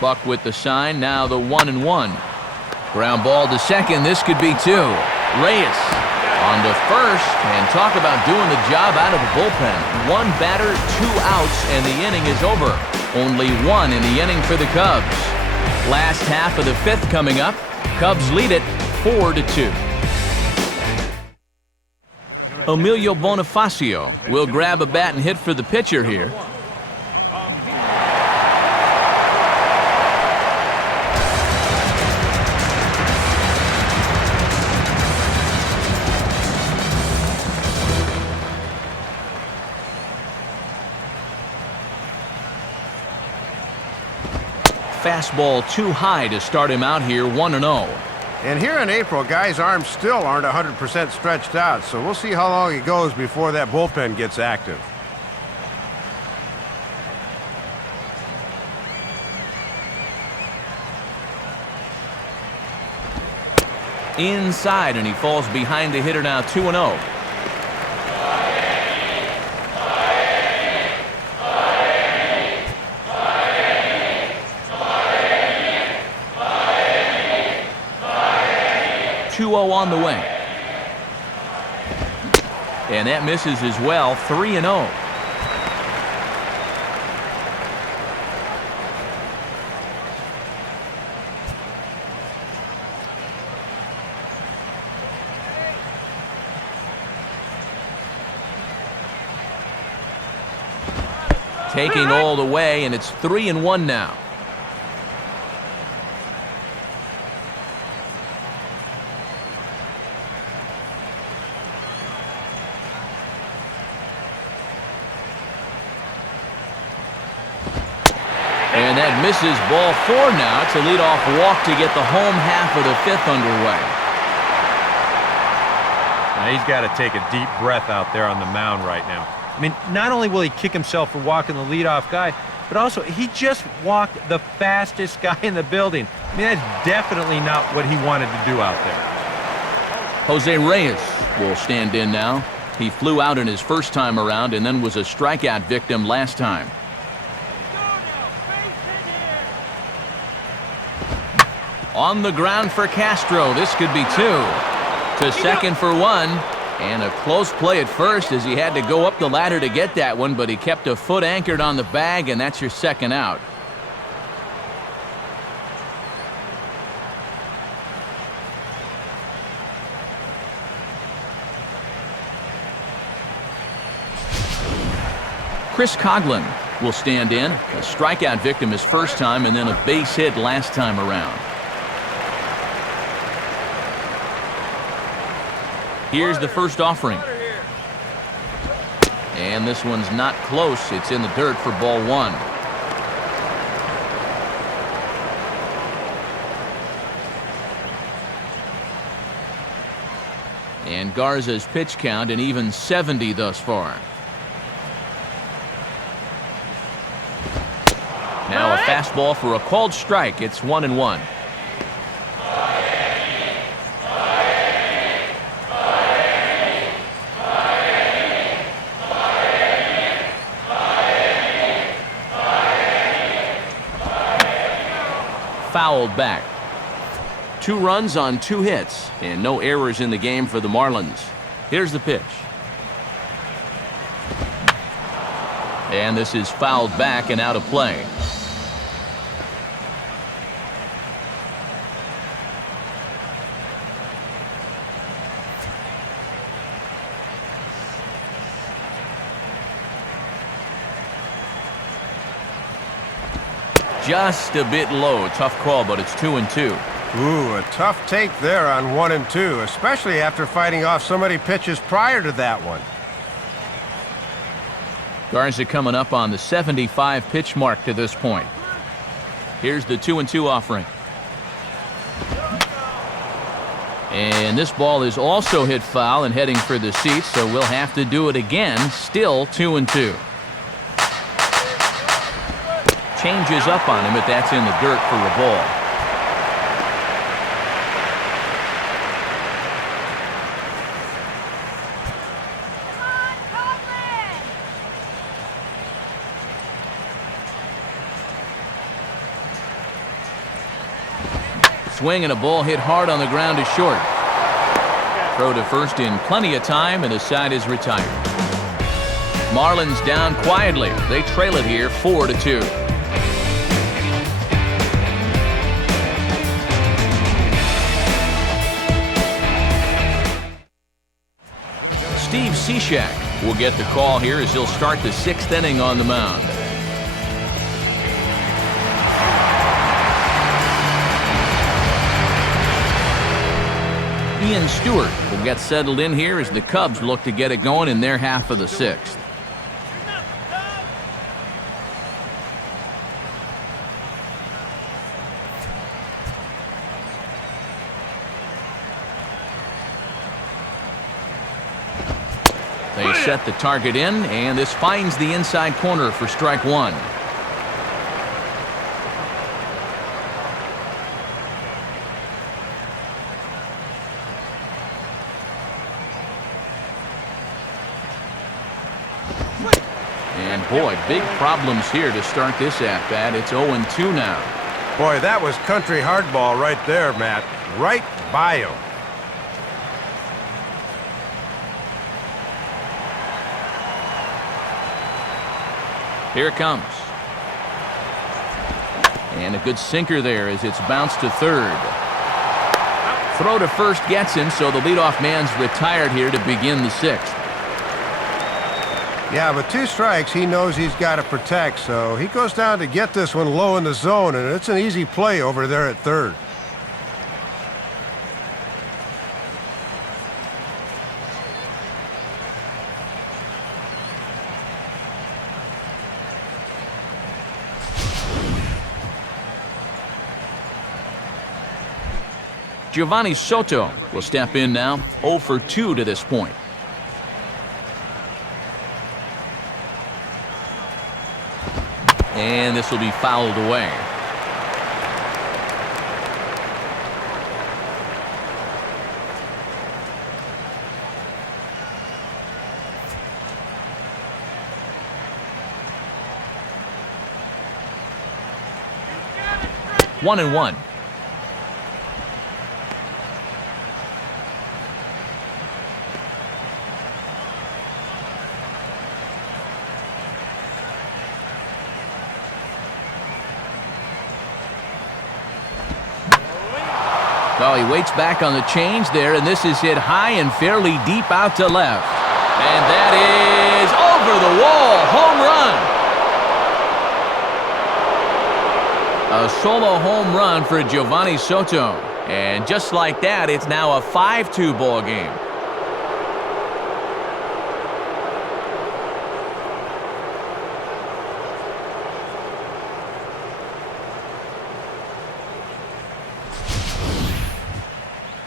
Buck with the sign, now the 1-1. Ground ball to second, this could be 2. Reyes on to first, and talk about doing the job out of the bullpen. 1 batter, 2 outs, and the inning is over. Only 1 in the inning for the Cubs. Last half of the 5th coming up. Cubs lead it 4-2. Emilio Bonifacio will grab a bat and hit for the pitcher here. Fastball too high to start him out here, 1-0. And here in April, guys' arms still aren't 100% stretched out, so we'll see how long it goes before that bullpen gets active. Inside, and he falls behind the hitter now, 2-0. On the way. And that misses as well, 3-0. taking all the way, and it's 3-1 now. And that misses ball 4 now. It's a leadoff walk to get the home half of the 5th underway. Now he's got to take a deep breath out there on the mound right now. I mean, not only will he kick himself for walking the leadoff guy, but also he just walked the fastest guy in the building. I mean, that's definitely not what he wanted to do out there. Jose Reyes will stand in now. He flew out in his first time around and then was a strikeout victim last time. On the ground for Castro. This could be 2. To second for 1. And a close play at first as he had to go up the ladder to get that one, but he kept a foot anchored on the bag, and that's your second out. Chris Coughlin will stand in. A strikeout victim his first time and then a base hit last time around. Here's the first offering. And this one's not close. It's in the dirt for ball 1. And Garza's pitch count an even 70 thus far. Now a fastball for a called strike. It's 1-1. Fouled back. 2 runs on 2 hits and no errors in the game for the Marlins. Here's the pitch. And this is fouled back and out of play. Just a bit low. Tough call, but it's 2-2. Ooh, a tough take there on 1-2, especially after fighting off so many pitches prior to that one. Garza coming up on the 75 pitch mark to this point. Here's the 2-2 offering. And this ball is also hit foul and heading for the seats, so we'll have to do it again. Still 2-2. Changes up on him, but that's in the dirt for a ball. Swing and a ball hit hard on the ground to short. Throw to first in plenty of time, and the side is retired. Marlins down quietly. They trail it here 4-2. Steve Cishek will get the call here as he'll start the 6th inning on the mound. Ian Stewart will get settled in here as the Cubs look to get it going in their half of the 6th. They set the target in, and this finds the inside corner for strike 1. And boy, big problems here to start this at-bat. It's 0-2 now. Boy, that was country hardball right there, Matt. Right by him. Here it comes. And a good sinker there as it's bounced to third. Throw to first gets him, so the leadoff man's retired here to begin the 6th. Yeah, but 2 strikes, he knows he's got to protect, so he goes down to get this one low in the zone, and it's an easy play over there at third. Giovanni Soto will step in now, 0 for 2 to this point. And this will be fouled away. One and one. Well, he waits back on the change there, and this is hit high and fairly deep out to left. And that is over the wall, home run. A solo home run for Giovanni Soto. And just like that, it's now a 5-2 ball game.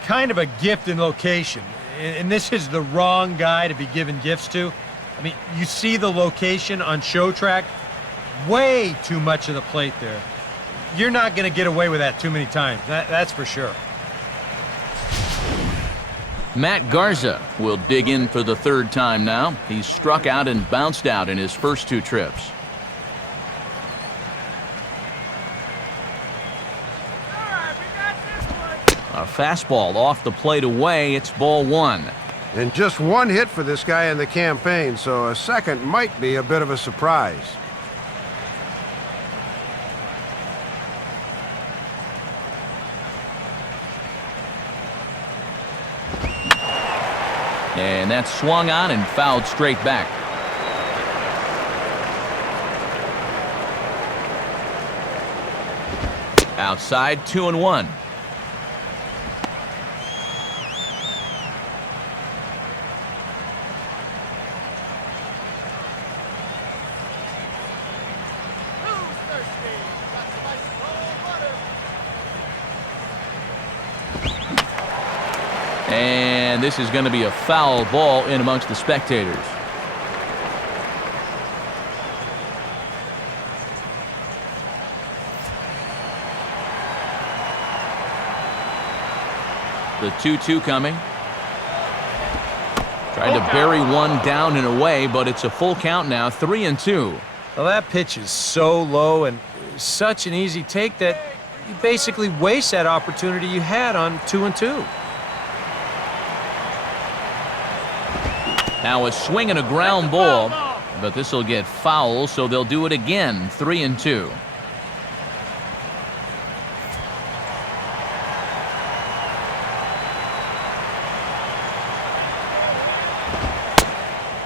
Kind of a gift in location, and this is the wrong guy to be giving gifts to. I mean, you see the location on show track, way too much of the plate there. You're not going to get away with that too many times, that's for sure. Matt Garza will dig in for the 3rd time now. He's struck out and bounced out in his first 2 trips. A fastball off the plate away. It's ball 1. And just 1 hit for this guy in the campaign, so a second might be a bit of a surprise. And that's swung on and fouled straight back. Outside, 2-1. And this is going to be a foul ball in amongst the spectators. The 2-2 coming. Tried to bury one down and away, but it's a full count now, 3-2. Well, that pitch is so low and such an easy take that you basically waste that opportunity you had on 2-2. Now a swing and a ground ball, but this will get foul, so they'll do it again, 3-2.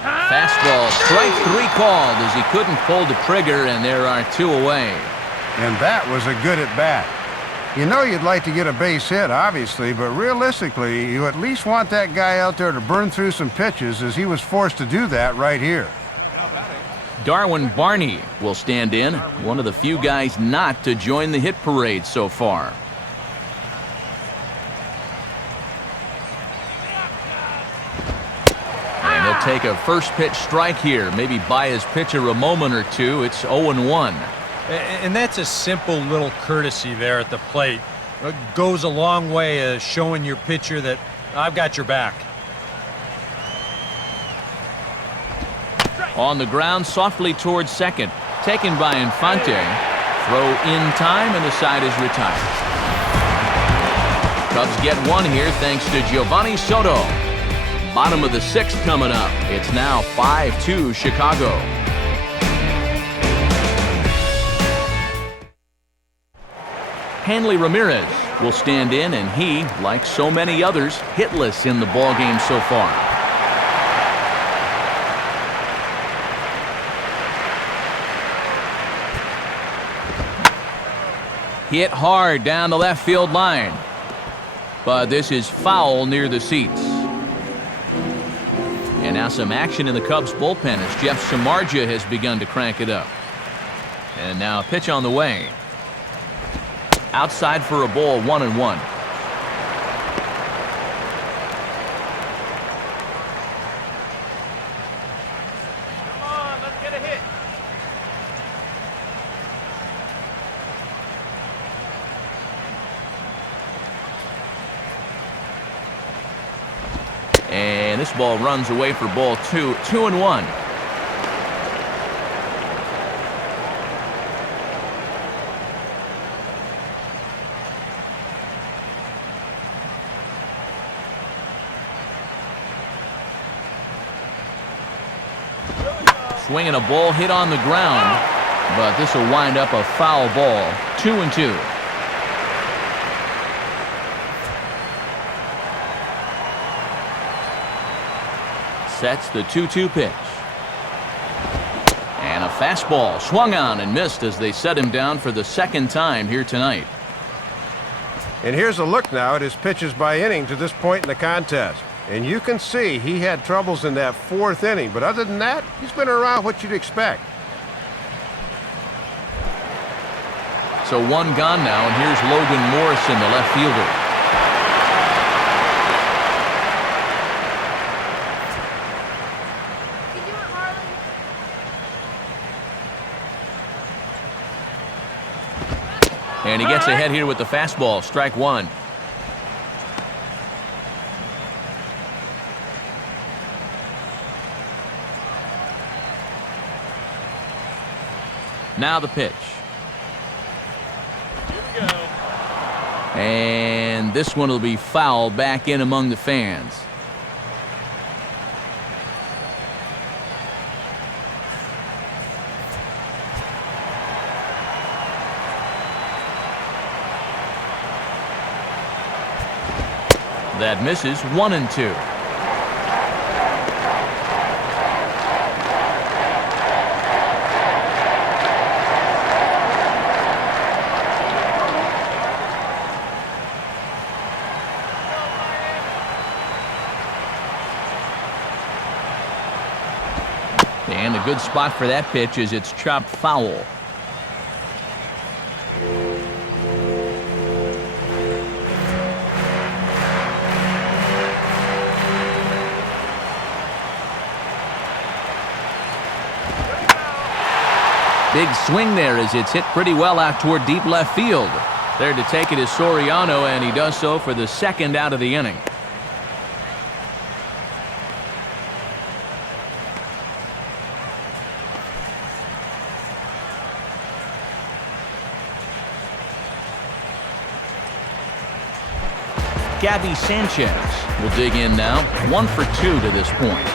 Fastball, strike 3 called as he couldn't pull the trigger, and there are 2 away. And that was a good at-bat. You know you'd like to get a base hit, obviously, but realistically, you at least want that guy out there to burn through some pitches, as he was forced to do that right here. Darwin Barney will stand in, one of the few guys not to join the hit parade so far. And he'll take a first pitch strike here, maybe buy his pitcher a moment or two. It's 0-1. And that's a simple little courtesy there at the plate. It goes a long way showing your pitcher that I've got your back. On the ground, softly towards second. Taken by Infante. Throw in time, and the side is retired. Cubs get 1 here thanks to Giovanni Soto. Bottom of the 6th coming up. It's now 5-2 Chicago. Hanley Ramirez will stand in, and he, like so many others, hitless in the ballgame so far. Hit hard down the left field line. But this is foul near the seats. And now some action in the Cubs bullpen as Jeff Samardzija has begun to crank it up. And now a pitch on the way. Outside for a ball, 1-1. Come on, let's get a hit. And this ball runs away for ball 2, 2-1. Swinging a ball hit on the ground, but this will wind up a foul ball. 2-2. Sets the 2-2 pitch. And a fastball swung on and missed as they set him down for the second time here tonight. And here's a look now at his pitches by inning to this point in the contest. And you can see he had troubles in that fourth inning, but other than that, he's been around what you'd expect. So one gone now, and here's Logan Morrison, the left fielder. You do it, Marlins. And he gets ahead here with the fastball, strike one. Now the pitch. Here we go. And this one will be foul back in among the fans. That misses, 1-2. And a good spot for that pitch as it's chopped foul. Big swing there as it's hit pretty well out toward deep left field. There to take it is Soriano, and he does so for the second out of the inning. Gabby Sanchez will dig in now. 1 for 2 to this point.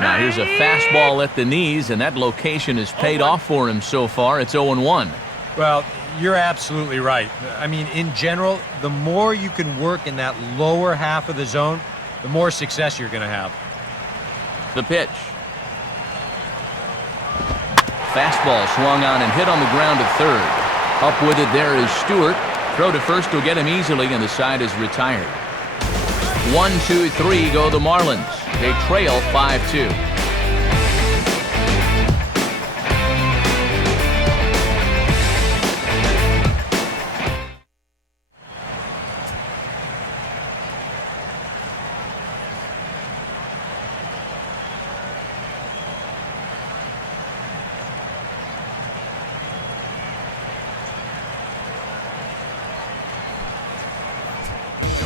Now here's a fastball at the knees, and that location has paid off for him so far. It's 0-1. Well, you're absolutely right. I mean, in general, the more you can work in that lower half of the zone, the more success you're going to have. The pitch. Fastball swung on and hit on the ground at third. Up with it there is Stewart. Throw to first will get him easily, and the side is retired. 1, 2, 3 go the Marlins. They trail 5-2.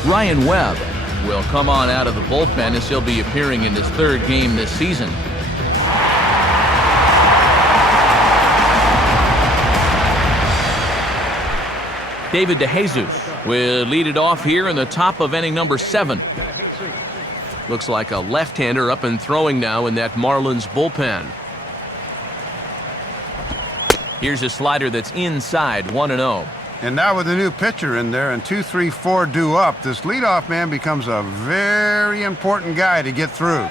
Ryan Webb will come on out of the bullpen as he'll be appearing in his third game this season. David DeJesus will lead it off here in the top of inning number 7. Looks like a left-hander up and throwing now in that Marlins bullpen. Here's a slider that's inside, 1-0. And now with the new pitcher in there and 2, 3, 4 due up, this leadoff man becomes a very important guy to get through.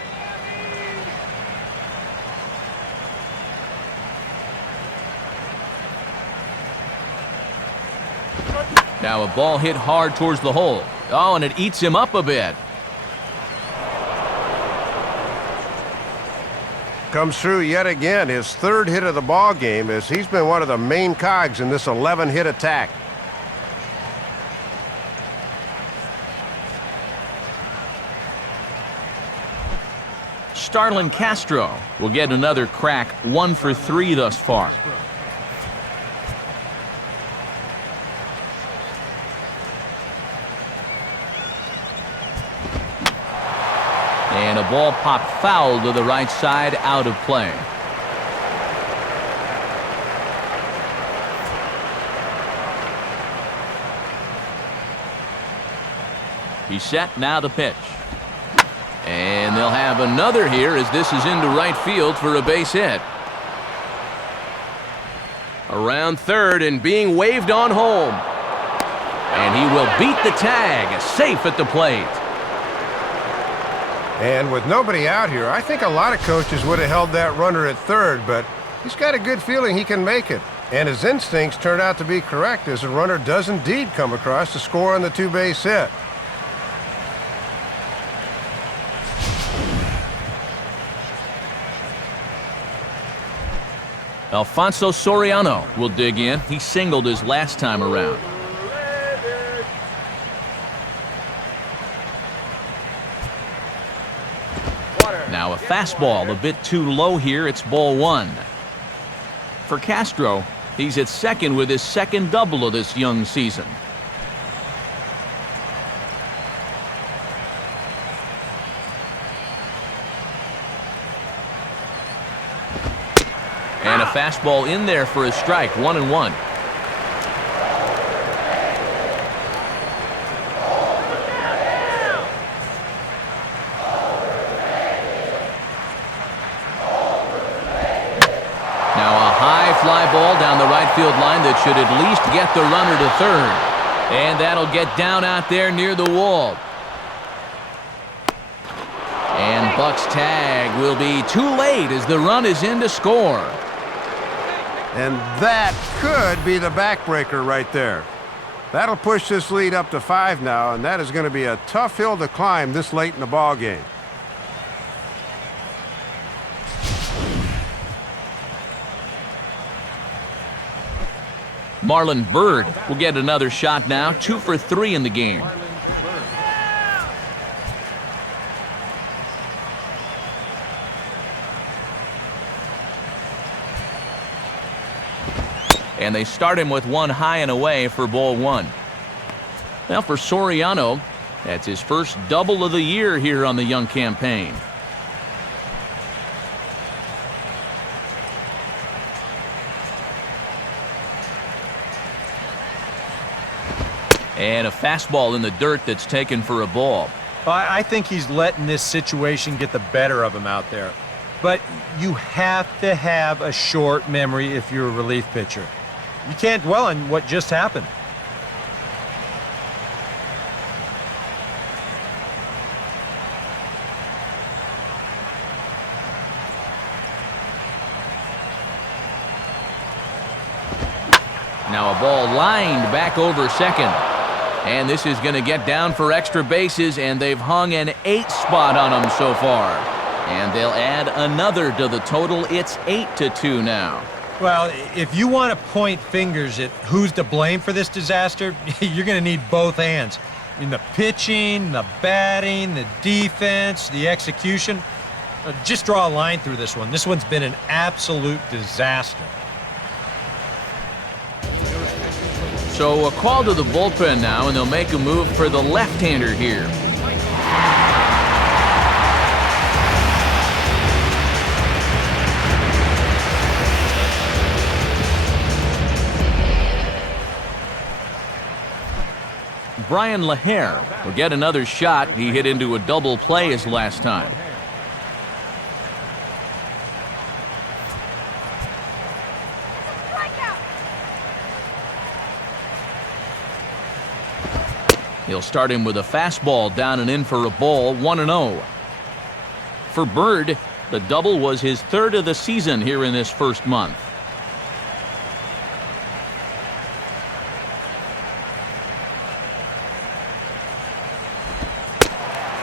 Now a ball hit hard towards the hole. Oh, and it eats him up a bit. Comes through yet again, his third hit of the ball game, as he's been one of the main cogs in this 11-hit attack. Starlin Castro will get another crack, 1 for 3 thus far. And a ball popped foul to the right side, out of play. He's set, now the pitch. And they'll have another here as this is into right field for a base hit. Around third and being waved on home. And he will beat the tag, safe at the plate. And with nobody out here, I think a lot of coaches would have held that runner at third, but he's got a good feeling he can make it. And his instincts turned out to be correct, as the runner does indeed come across to score on the 2-base hit. Alfonso Soriano will dig in. He singled his last time around. Now a fastball a bit too low here. It's ball 1. For Castro, he's at second with his second double of this young season. And a fastball in there for a strike, 1-1. Fly ball down the right field line that should at least get the runner to third. And that'll get down out there near the wall. And Buck's tag will be too late as the run is in to score. And that could be the backbreaker right there. That'll push this lead up to 5 now, and that is going to be a tough hill to climb this late in the ball game. Marlon Byrd will get another shot now, 2 for 3 in the game. And they start him with 1 high and away for ball 1. Now for Soriano, that's his first double of the year here on the young campaign. And a fastball in the dirt that's taken for a ball. I think he's letting this situation get the better of him out there. But you have to have a short memory if you're a relief pitcher. You can't dwell on what just happened. Now a ball lined back over second. And this is going to get down for extra bases, and they've hung an 8 spot on them so far. And they'll add another to the total. It's 8-2 now. Well, if you want to point fingers at who's to blame for this disaster, you're going to need both hands. I mean, the pitching, the batting, the defense, the execution. Just draw a line through this one. This one's been an absolute disaster. So a call to the bullpen now, and they'll make a move for the left-hander here. Brian LaHare will get another shot. He hit into a double play his last time. He'll start him with a fastball down and in for a ball, 1-0. For Bird, the double was his third of the season here in this first month.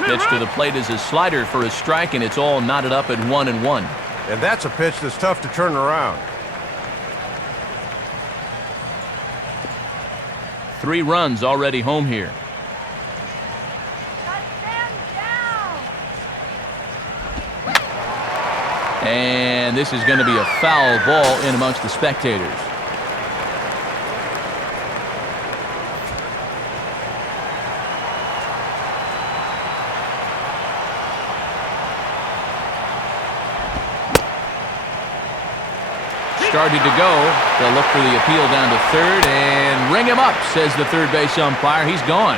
Pitch to the plate is a slider for a strike, and it's all knotted up at 1-1. And that's a pitch that's tough to turn around. 3 runs already home here. Cut them down. And this is going to be a foul ball in amongst the spectators. Started to go. They'll look for the appeal down to third and ring him up, says the third base umpire. He's gone.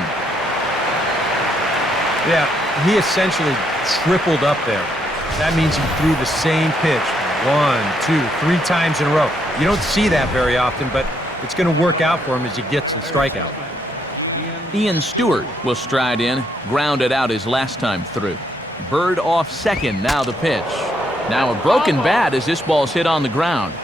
Yeah, he essentially tripled up there. That means he threw the same pitch 1, 2, 3 times in a row. You don't see that very often, but it's going to work out for him as he gets the strikeout. Ian Stewart will stride in, grounded out his last time through. Bird off second, now the pitch. Now a broken bat as this ball's hit on the ground.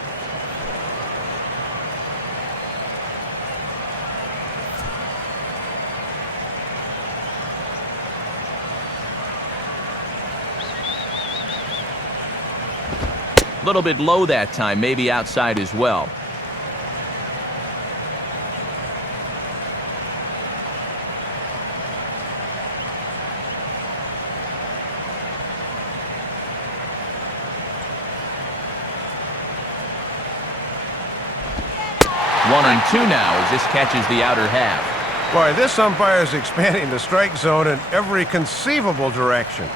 A little bit low that time, maybe outside as well. One and two now as this catches the outer half. Boy, this umpire is expanding the strike zone in every conceivable direction.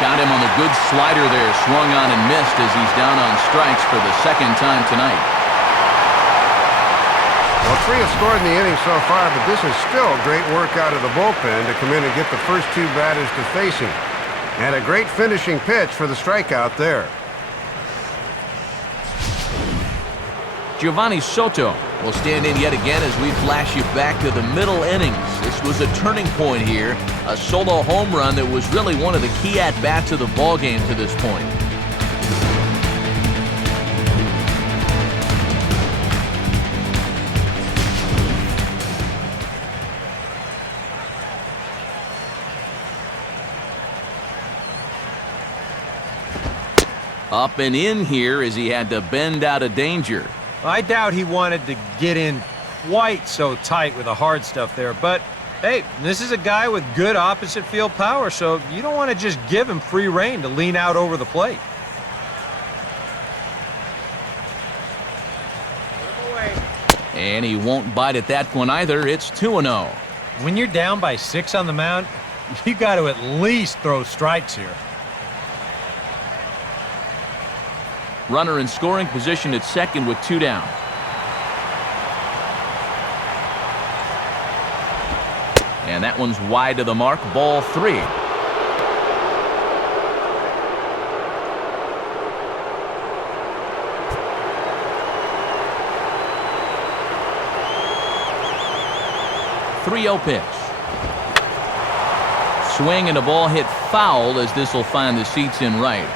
Got him on the good slider there, swung on and missed as he's down on strikes for the second time tonight. Well, 3 have scored in the inning so far, but this is still great work out of the bullpen to come in and get the first 2 batters to face him. And a great finishing pitch for the strikeout there. Giovanni Soto will stand in yet again as we flash you back to the middle innings. This was a turning point here, a solo home run that was really one of the key at-bats of the ballgame to this point. Up and in here as he had to bend out of danger. I doubt he wanted to get in quite so tight with the hard stuff there, but hey, this is a guy with good opposite field power, so you don't want to just give him free rein to lean out over the plate. And he won't bite at that one either. It's 2-0. When you're down by 6 on the mound, you got to at least throw strikes here. Runner in scoring position at second with 2 down. And that one's wide to the mark, ball 3. .3-0 pitch. Swing and a ball hit foul as this will find the seats in right.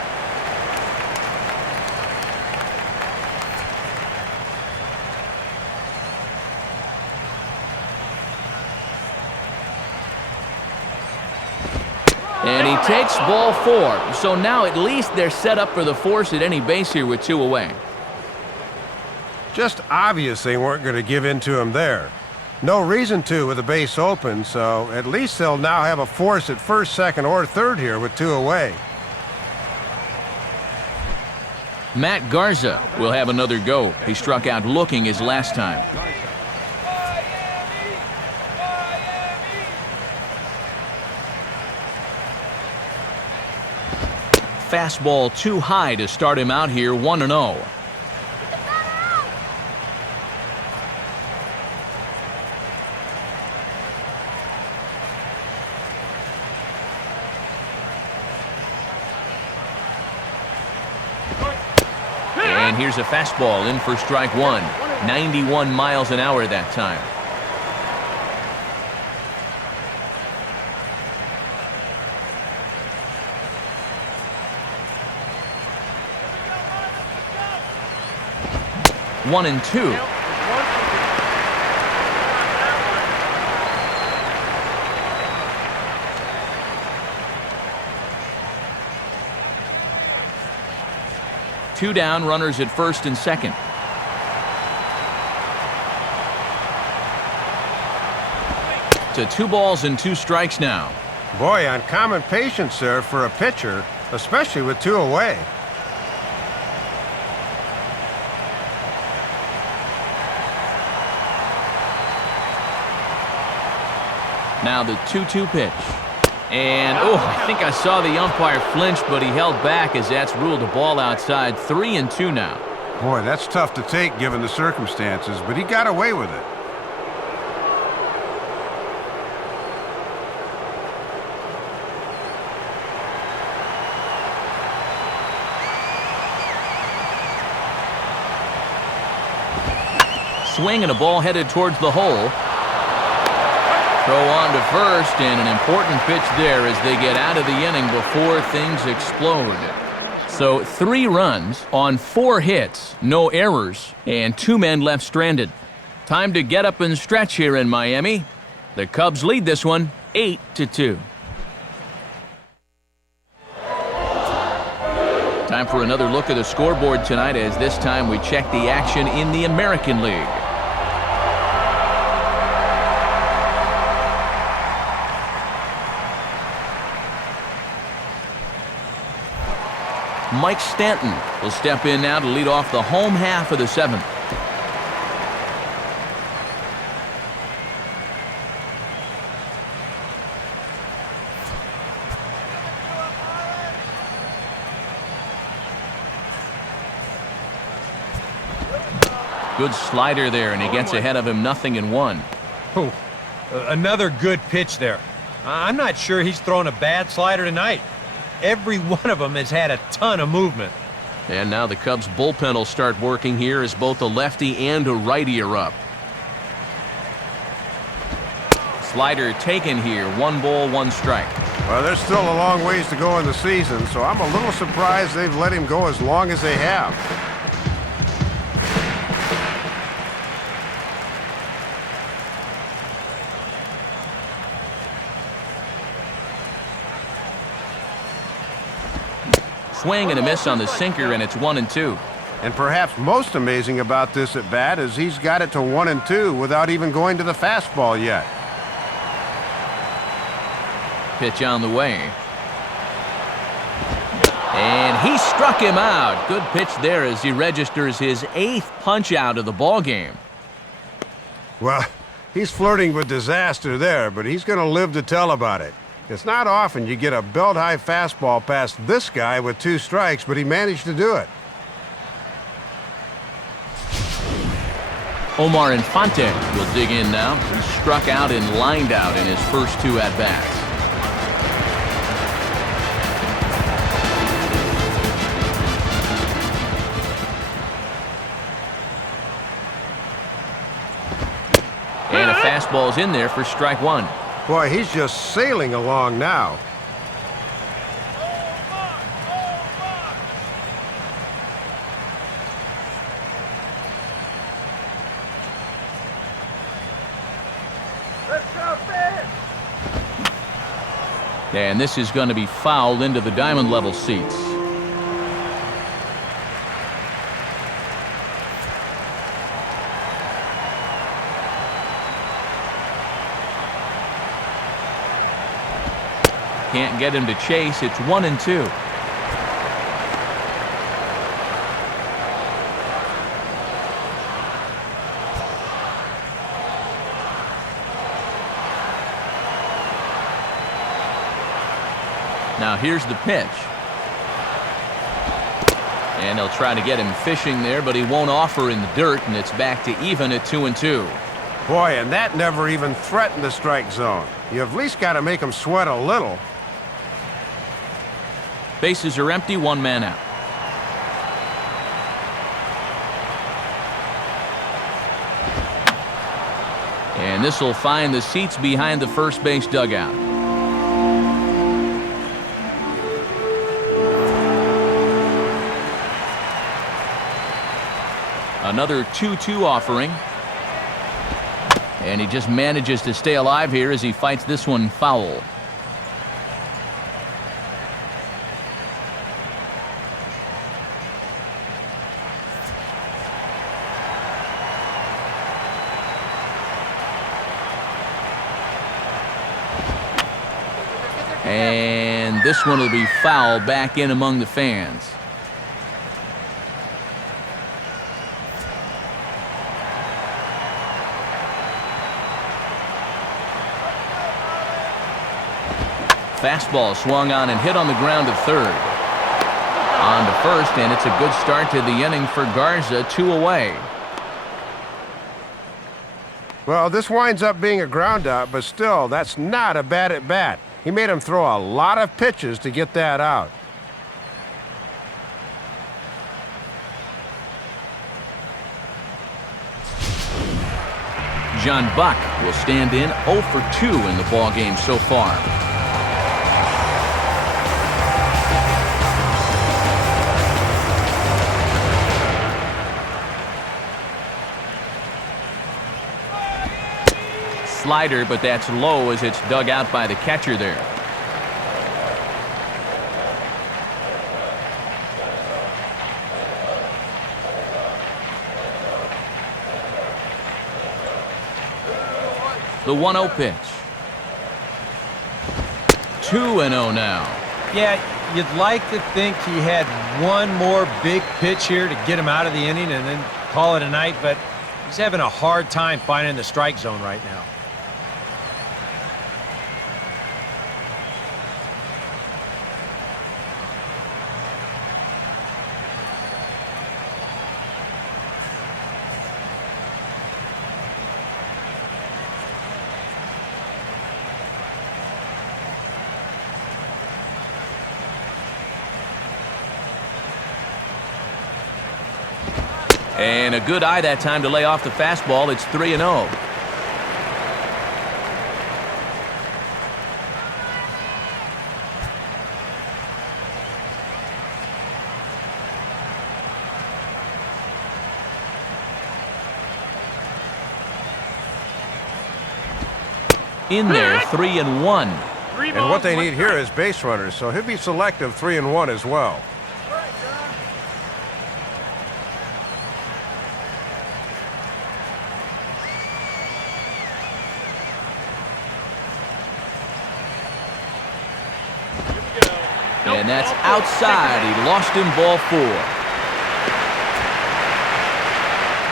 And he takes ball 4. So now at least they're set up for the force at any base here with 2 away. Just obvious they weren't going to give in to him there. No reason to with the base open, so at least they'll now have a force at first, second, or third here with 2 away. Matt Garza will have another go. He struck out looking his last time. Fastball too high to start him out here, 1-0. And here's a fastball in for strike one. 91 miles an hour that time. One and two. Two down, runners at first and second. To 2 balls and 2 strikes now. Boy, uncommon patience there for a pitcher, especially with 2 away. Now the 2-2 pitch. And, I think I saw the umpire flinch, but he held back as that's ruled a ball outside. 3-2 now. Boy, that's tough to take given the circumstances, but he got away with it. Swing and a ball headed towards the hole. Throw on to first, and an important pitch there as they get out of the inning before things explode. So 3 runs on 4 hits, no errors, and 2 men left stranded. Time to get up and stretch here in Miami. The Cubs lead this one 8-2. Time for another look at the scoreboard tonight, as this time we check the action in the American League. Mike Stanton will step in now to lead off the home half of the 7th. Good slider there, and he gets ahead of him 0-1. Oh, another good pitch there. I'm not sure he's thrown a bad slider tonight. Every one of them has had a ton of movement. And now the Cubs bullpen will start working here as both a lefty and a righty are up. Slider taken here. 1 ball, 1 strike. Well, there's still a long ways to go in the season, so I'm a little surprised they've let him go as long as they have. Swing and a miss on the sinker, and it's 1-2. And perhaps most amazing about this at bat is he's got it to 1-2 without even going to the fastball yet. Pitch on the way. And he struck him out. Good pitch there as he registers his 8th punch out of the ball game. Well, he's flirting with disaster there, but he's going to live to tell about it. It's not often you get a belt-high fastball past this guy with 2 strikes, but he managed to do it. Omar Infante will dig in now. He struck out and lined out in his first 2 at-bats. And a fastball's in there for strike 1. Boy, he's just sailing along now. And this is going to be fouled into the diamond level seats. Can't get him to chase. It's 1-2. Now here's the pitch. And they'll try to get him fishing there, but he won't offer in the dirt, and it's back to even at 2-2. Boy, and that never even threatened the strike zone. You at least got to make him sweat a little. Bases are empty, 1 man out. And this will find the seats behind the first base dugout. Another 2-2 offering. And he just manages to stay alive here as he fights this one foul. And this one will be foul back in among the fans. Fastball swung on and hit on the ground to third. On to first, and it's a good start to the inning for Garza, 2 away. Well, this winds up being a ground out, but still, that's not a bad at bat. He made him throw a lot of pitches to get that out. John Buck will stand in 0 for 2 in the ballgame so far. Slider, but that's low as it's dug out by the catcher there. The 1-0 pitch. 2-0 now. Yeah, you'd like to think he had one more big pitch here to get him out of the inning and then call it a night, but he's having a hard time finding the strike zone right now. And a good eye that time to lay off the fastball. It's 3-0. In there, 3-1. And what they need here is base runners, so he'll be selective 3-1 as well. And that's outside. He lost him, ball 4.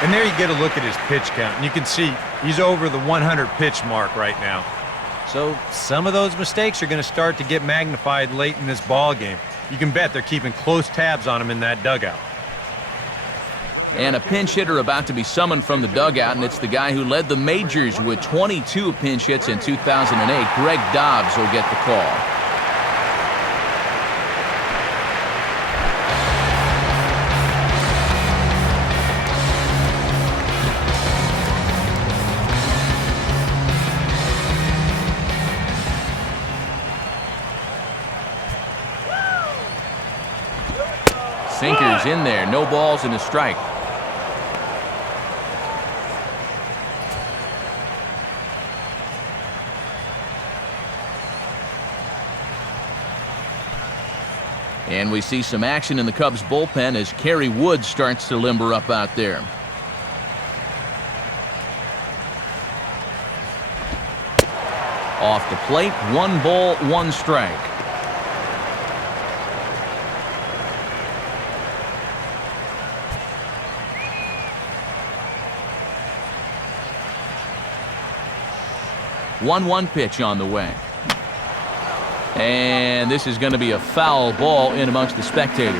And there you get a look at his pitch count. And you can see he's over the 100 pitch mark right now. So some of those mistakes are going to start to get magnified late in this ball game. You can bet they're keeping close tabs on him in that dugout. And a pinch hitter about to be summoned from the dugout, and it's the guy who led the majors with 22 pinch hits in 2008. Greg Dobbs will get the call. Sinkers in there, no balls and a strike. And we see some action in the Cubs bullpen as Kerry Wood starts to limber up out there. Off the plate, 1 ball, 1 strike. One pitch on the way. And this is going to be a foul ball in amongst the spectators.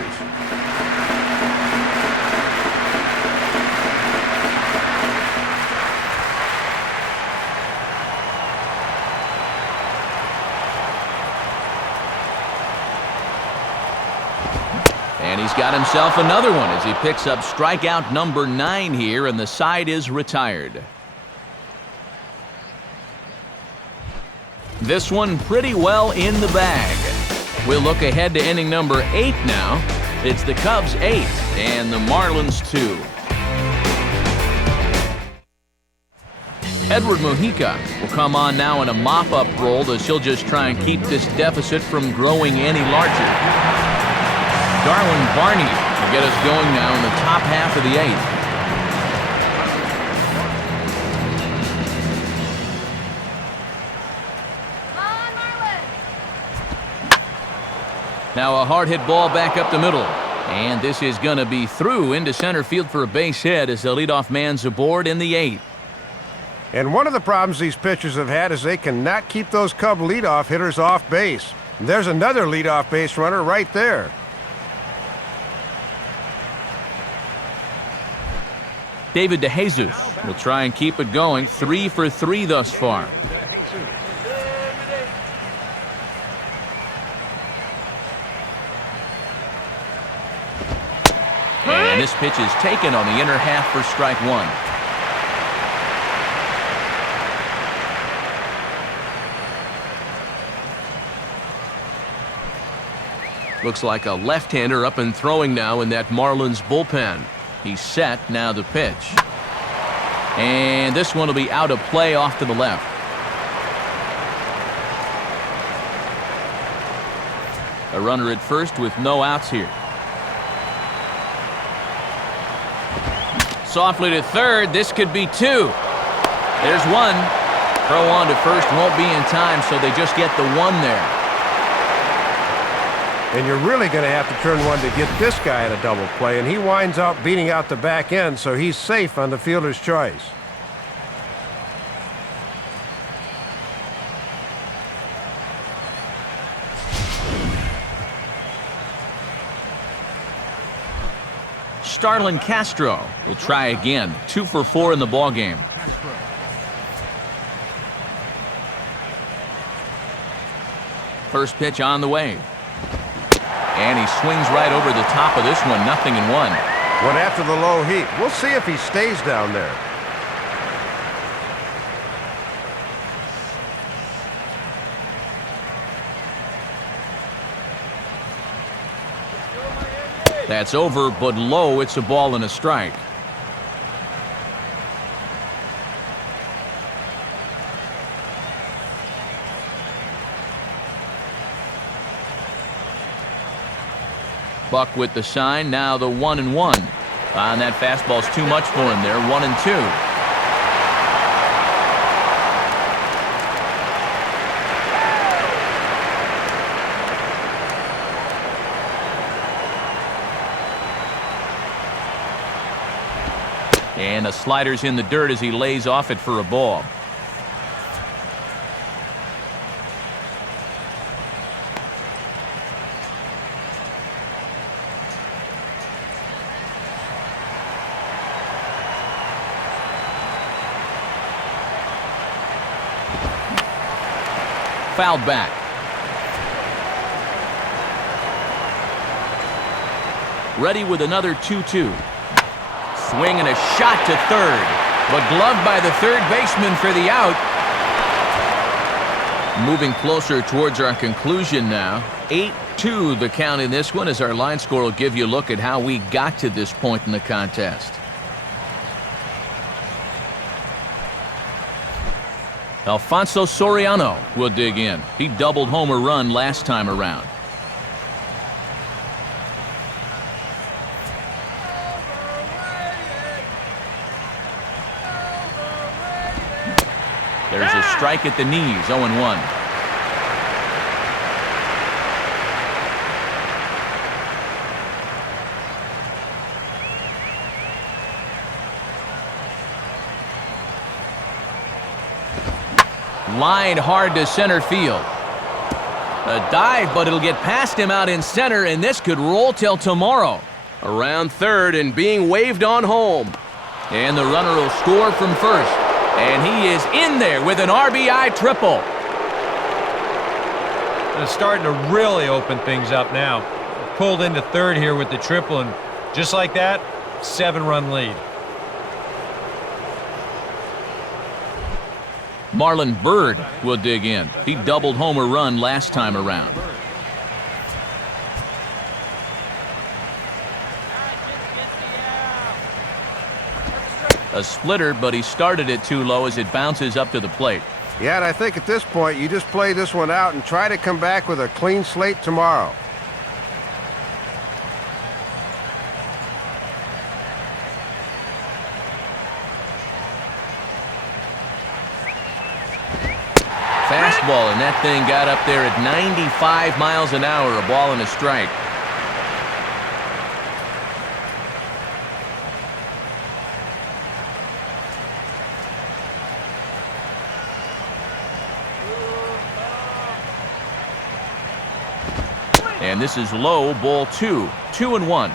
And he's got himself another one as he picks up strikeout number 9 here, and the side is retired. This one pretty well in the bag. We'll look ahead to inning number 8 now. It's the Cubs 8 and the Marlins 2. Edward Mujica will come on now in a mop-up role as he'll just try and keep this deficit from growing any larger. Darwin Barney will get us going now in the top half of the 8th. Now a hard hit ball back up the middle. And this is going to be through into center field for a base hit as the leadoff man's aboard in the 8th. And one of the problems these pitchers have had is they cannot keep those Cub leadoff hitters off base. And there's another leadoff base runner right there. David DeJesus will try and keep it going. 3 for 3 thus far. And this pitch is taken on the inner half for strike 1. Looks like a left-hander up and throwing now in that Marlins bullpen. He's set, now the pitch. And this one will be out of play off to the left. A runner at first with no outs here. Softly to third, this could be 2. There's 1. Throw on to first won't be in time, so they just get the 1 there. And you're really going to have to turn one to get this guy at a double play, and he winds up beating out the back end, so he's safe on the fielder's choice. Starlin Castro will try again. 2 for 4 in the ballgame. First pitch on the way. And he swings right over the top of this one. 0-1. Went after the low heat. We'll see if he stays down there. That's over, but low. It's a ball and a strike. Buck with the sign. Now the 1-1. And that fastball's too much for him there. 1-2. And the slider's in the dirt as he lays off it for a ball. Fouled back. Ready with another 2-2. Swing and a shot to third, but gloved by the third baseman for the out. Moving closer towards our conclusion now. 8-2 the count in this one, as our line score will give you a look at how we got to this point in the contest. Alfonso Soriano will dig in. He doubled home a run last time around. There's a strike at the knees, 0-1. Line hard to center field. A dive, but it'll get past him out in center, and this could roll till tomorrow. Around third and being waved on home. And the runner will score from first. And he is in there with an RBI triple. It's starting to really open things up now. Pulled into third here with the triple, and just like that, 7-run lead. Marlon Byrd will dig in. He doubled homer run last time around. A splitter, but he started it too low as it bounces up to the plate. Yeah, and I think at this point, you just play this one out and try to come back with a clean slate tomorrow. Fastball, and that thing got up there at 95 miles an hour, a ball and a strike. And this is low, ball 2, 2-1.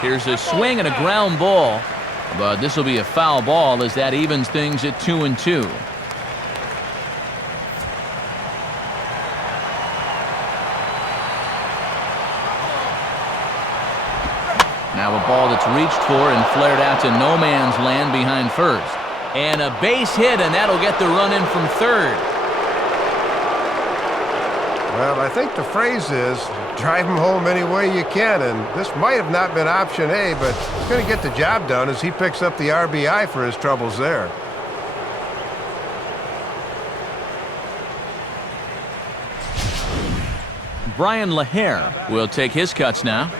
Here's a swing and a ground ball, but this will be a foul ball as that evens things at 2-2. Now a ball that's reached for and flared out to no man's land behind first. And a base hit, and that'll get the run in from third. Well, I think the phrase is, drive him home any way you can, and this might have not been option A, but it's going to get the job done as he picks up the RBI for his troubles there. Brian LaHare will take his cuts now.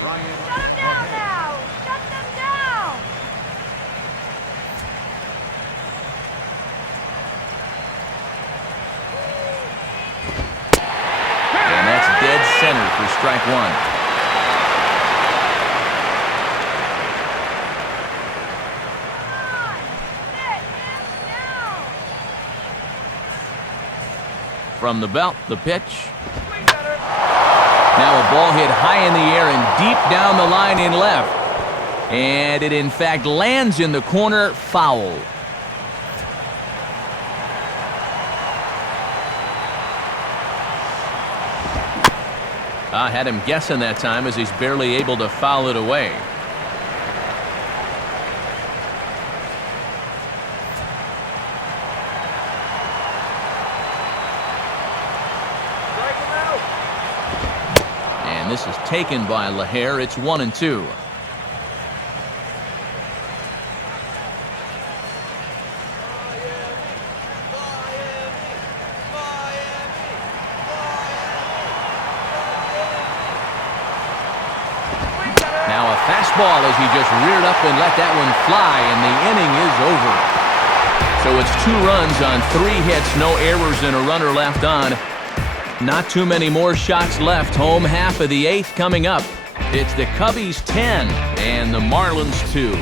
Shut them down now! Shut them down! And that's dead center for strike one. From the belt, the pitch. Now a ball hit high in the air and deep down the line in left. And it in fact lands in the corner, foul. I had him guessing that time as he's barely able to foul it away. And this is taken by LaHare. It's 1-2. Now a fastball as he just reared up and let that one fly, and the inning is over. So it's 2 runs on 3 hits, no errors, and a runner left on. Not too many more shots left. Home half of the 8th coming up. It's the Cubbies 10 and the Marlins 2.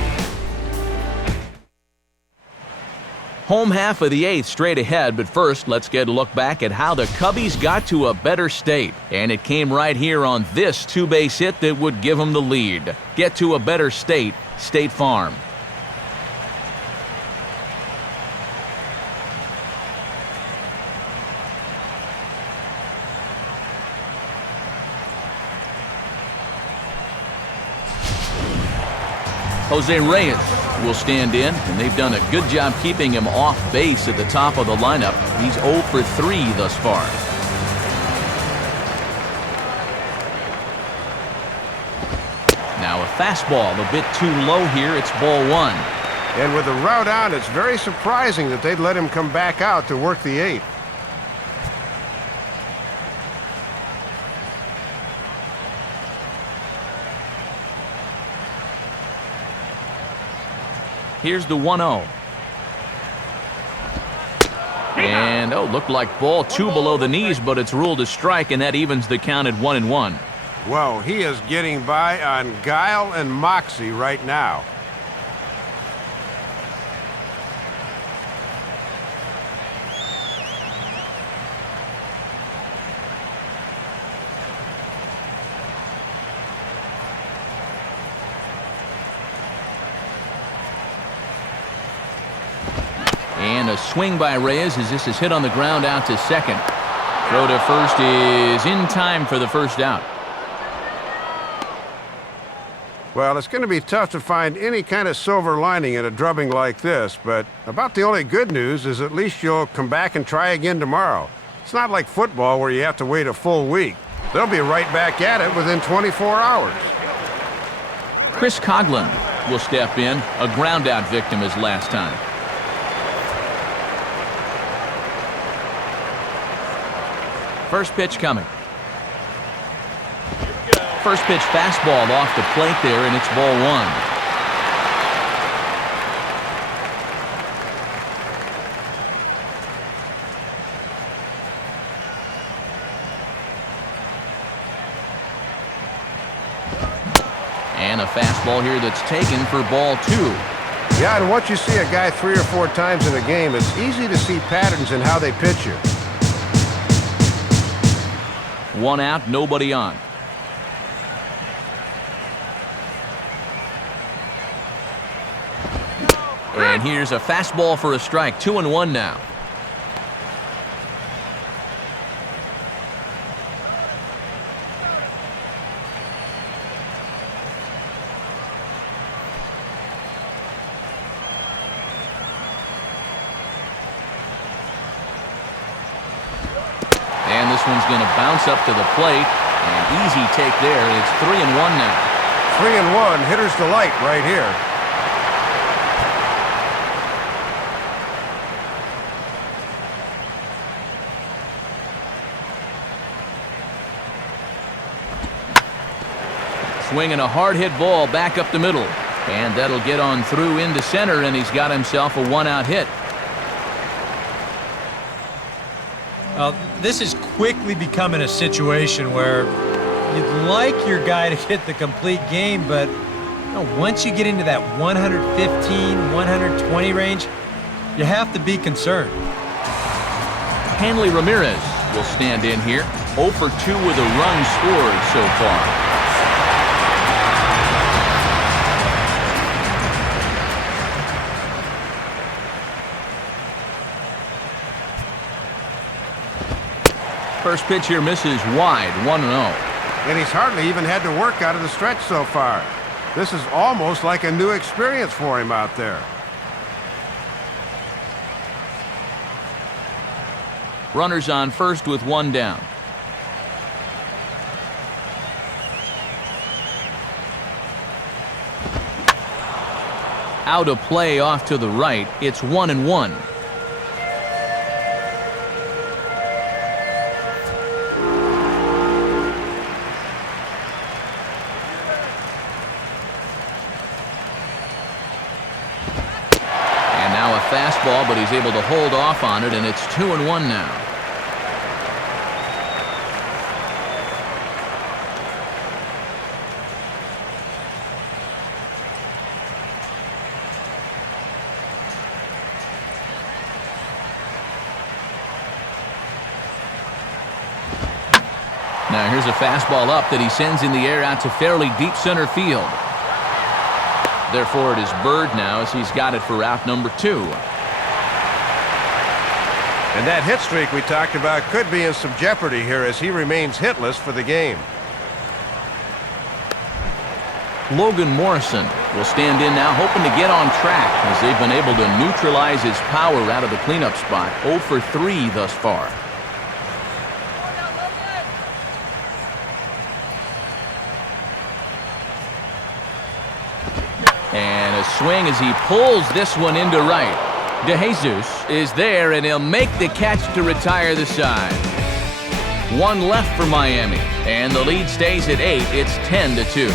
Home half of the 8th straight ahead, but first let's get a look back at how the Cubbies got to a better state. And it came right here on this 2-base hit that would give them the lead. Get to a better state, State Farm. Jose Reyes will stand in, and they've done a good job keeping him off base at the top of the lineup. He's 0 for 3 thus far. Now a fastball a bit too low here. It's ball 1. And with the route on, it's very surprising that they'd let him come back out to work the 8th. Here's the 1-0. And, looked like ball 2 below the knees, but it's ruled a strike, and that evens the count at 1-1. Whoa, he is getting by on guile and moxie right now. And a a swing by Reyes as this is hit on the ground out to second. Throw to first is in time for the first out. Well, it's going to be tough to find any kind of silver lining in a drubbing like this, but about the only good news is at least you'll come back and try again tomorrow. It's not like football where you have to wait a full week. They'll be right back at it within 24 hours. Chris Coughlin will step in, a ground-out victim as last time. First pitch coming. First pitch fastball off the plate there, and it's ball one. And a fastball here that's taken for ball two. Yeah, and once you see a guy 3 or 4 times in a game, it's easy to see patterns in how they pitch you. One out, nobody on. And here's a fastball for a strike. 2-1 now. And this one's going to bounce up to the plate. An easy take there. It's 3-1 now. 3-1, hitter's delight right here. Swinging a hard-hit ball back up the middle. And that'll get on through into center, and he's got himself a one-out hit. This is quickly becoming a situation where you'd like your guy to hit the complete game, but once you get into that 115, 120 range, you have to be concerned. Hanley Ramirez will stand in here. 0 for 2 with a run scored so far. First pitch here misses wide, 1-0. And he's hardly even had to work out of the stretch so far. This is almost like a new experience for him out there. Runners on first with one down. Out of play off to the right. It's 1-1. Fastball, but he's able to hold off on it, and it's 2-1 now. Now here's a fastball up that he sends in the air out to fairly deep center field. Therefore, it is Bird now as he's got it for out number 2. And that hit streak we talked about could be in some jeopardy here as he remains hitless for the game. Logan Morrison will stand in now, hoping to get on track as they've been able to neutralize his power out of the cleanup spot. 0 for 3 thus far. And a swing as he pulls this one into right. DeJesus is there, and he'll make the catch to retire the side. One left for Miami, and the lead stays at 8. It's 10-2.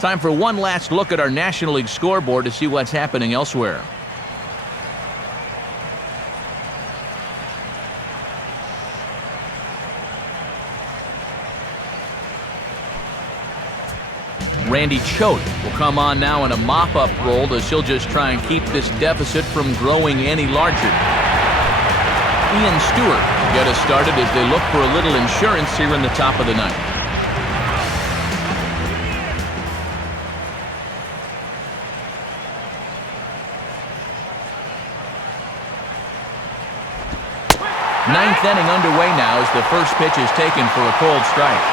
Time for one last look at our National League scoreboard to see what's happening elsewhere. Randy Choate will come on now in a mop-up role as she'll just try and keep this deficit from growing any larger. Ian Stewart will get us started as they look for a little insurance here in the top of the ninth. Ninth inning underway now as the first pitch is taken for a cold strike.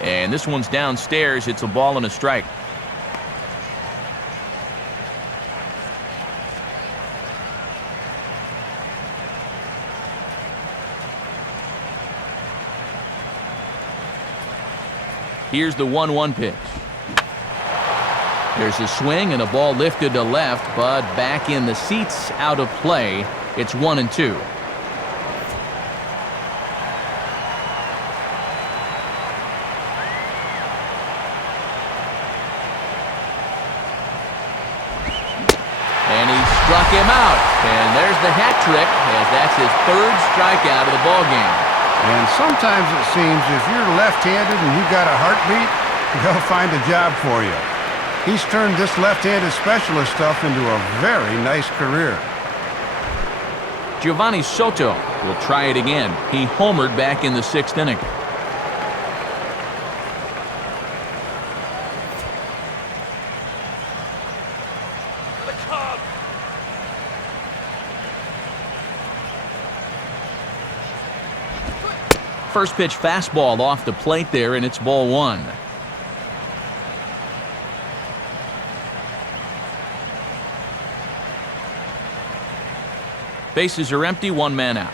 And this one's downstairs. It's a ball and a strike. Here's the 1-1 pitch. There's a swing and a ball lifted to left, but back in the seats, out of play. It's 1-2. Struck him out, and there's the hat trick, as that's his third strikeout of the ballgame. And sometimes it seems if you're left-handed and you got a heartbeat, they'll find a job for you. He's turned this left-handed specialist stuff into a very nice career. Giovanni Soto will try it again. He homered back in the 6th inning. First pitch fastball off the plate there, and it's ball 1. Bases are empty, 1 man out.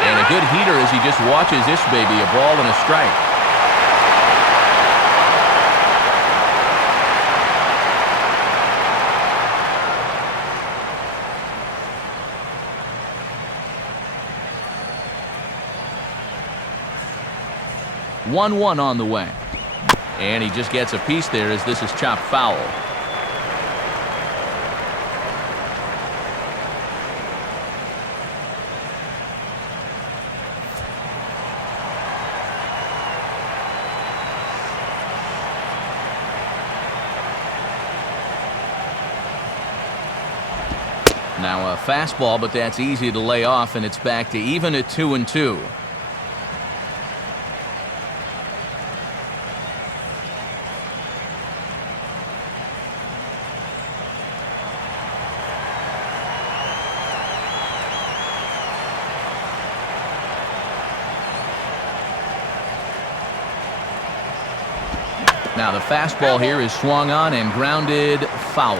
And a good heater as he just watches this baby, a ball and a strike. One on the way. And he just gets a piece there as this is chopped foul. Now a fastball, but that's easy to lay off, and it's back to even at 2-2. Now the fastball here is swung on and grounded foul.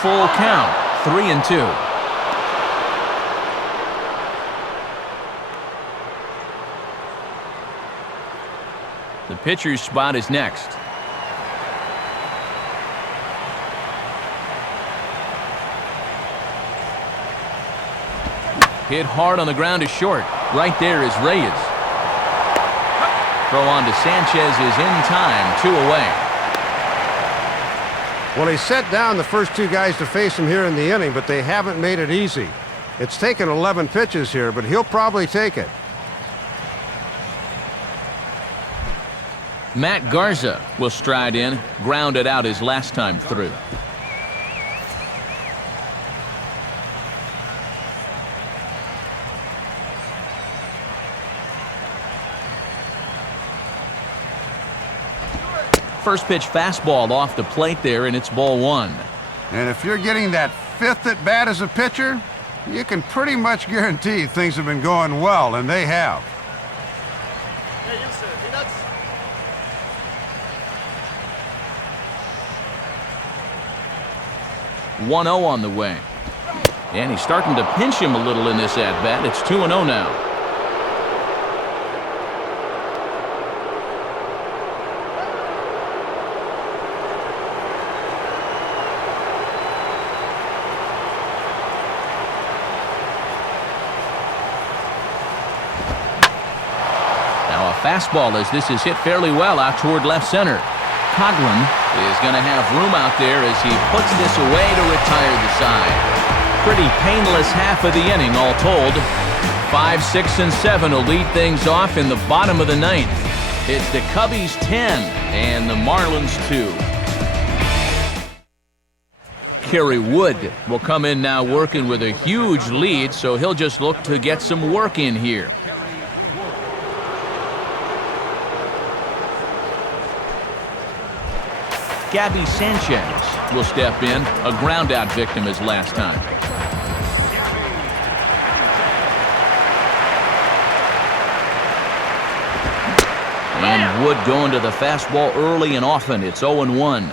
Full count, 3-2. The pitcher's spot is next. Hit hard on the ground to short. Right there is Reyes. Throw on to Sanchez is in time, 2 away. Well, he set down the first 2 guys to face him here in the inning, but they haven't made it easy. It's taken 11 pitches here, but he'll probably take it. Matt Garza will stride in, grounded out his last time through. First pitch fastball off the plate there, and it's ball 1. And if you're getting that 5th at bat as a pitcher, you can pretty much guarantee things have been going well, and they have. 1-0 on the way. And he's starting to pinch him a little in this at-bat. It's 2-0 now. fastball as this is hit fairly well out toward left center. Coughlin is going to have room out there as he puts this away to retire the side. Pretty painless half of the inning all told. 5, 6, and 7 will lead things off in the bottom of the ninth. It's the Cubbies 10 and the Marlins 2. Kerry Wood will come in now working with a huge lead, so he'll just look to get some work in here. Gabby Sanchez will step in, a ground-out victim as last time. And Wood going to the fastball early and often. It's 0-1.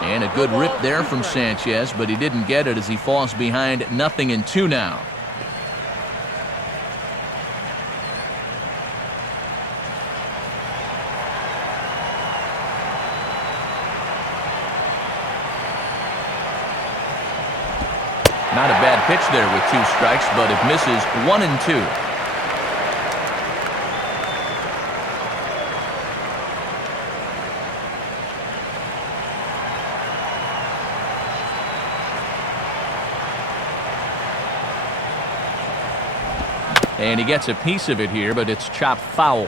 And a good rip there from Sanchez, but he didn't get it as he falls behind 0-2 now. Not a bad pitch there with 2 strikes, but it misses 1-2. And he gets a piece of it here, but it's chopped foul.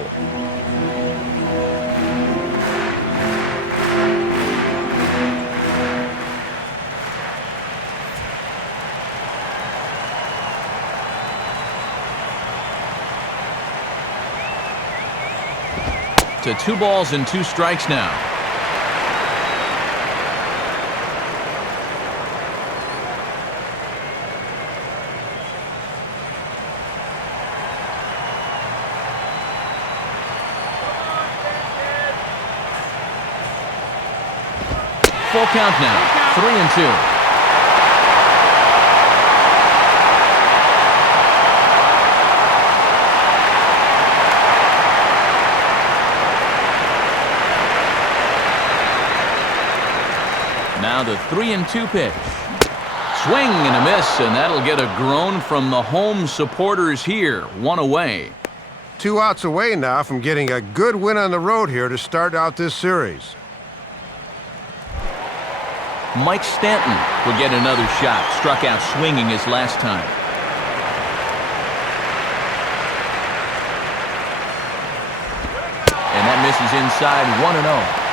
To 2 balls and 2 strikes now. Full count now, 3-2. Now the 3-2 pitch. Swing and a miss, and that'll get a groan from the home supporters here. 1 away. 2 outs away now from getting a good win on the road here to start out this series. Mike Stanton will get another shot. Struck out swinging his last time. And that misses inside 1-0.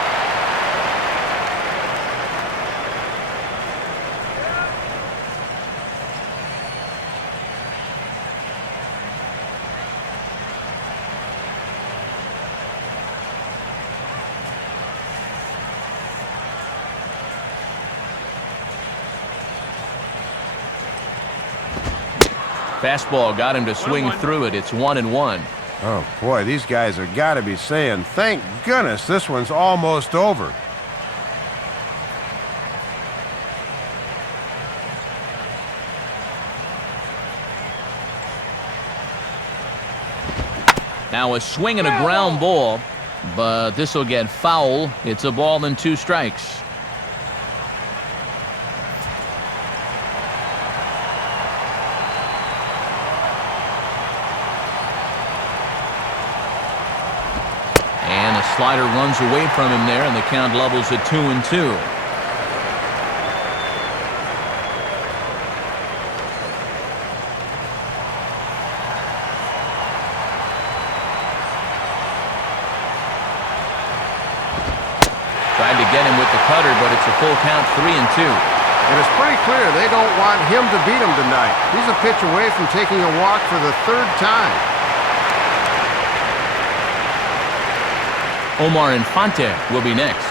Fastball got him to swing through it. It's 1-1. Oh, boy, these guys have got to be saying, thank goodness this one's almost over. Now a swing and a ground ball, but this will get foul. It's a ball and 2 strikes. Slider runs away from him there, and the count levels at 2-2. Tried to get him with the cutter, but it's a full count, 3-2. And it's pretty clear they don't want him to beat him tonight. He's a pitch away from taking a walk for the 3rd time. Omar Infante will be next.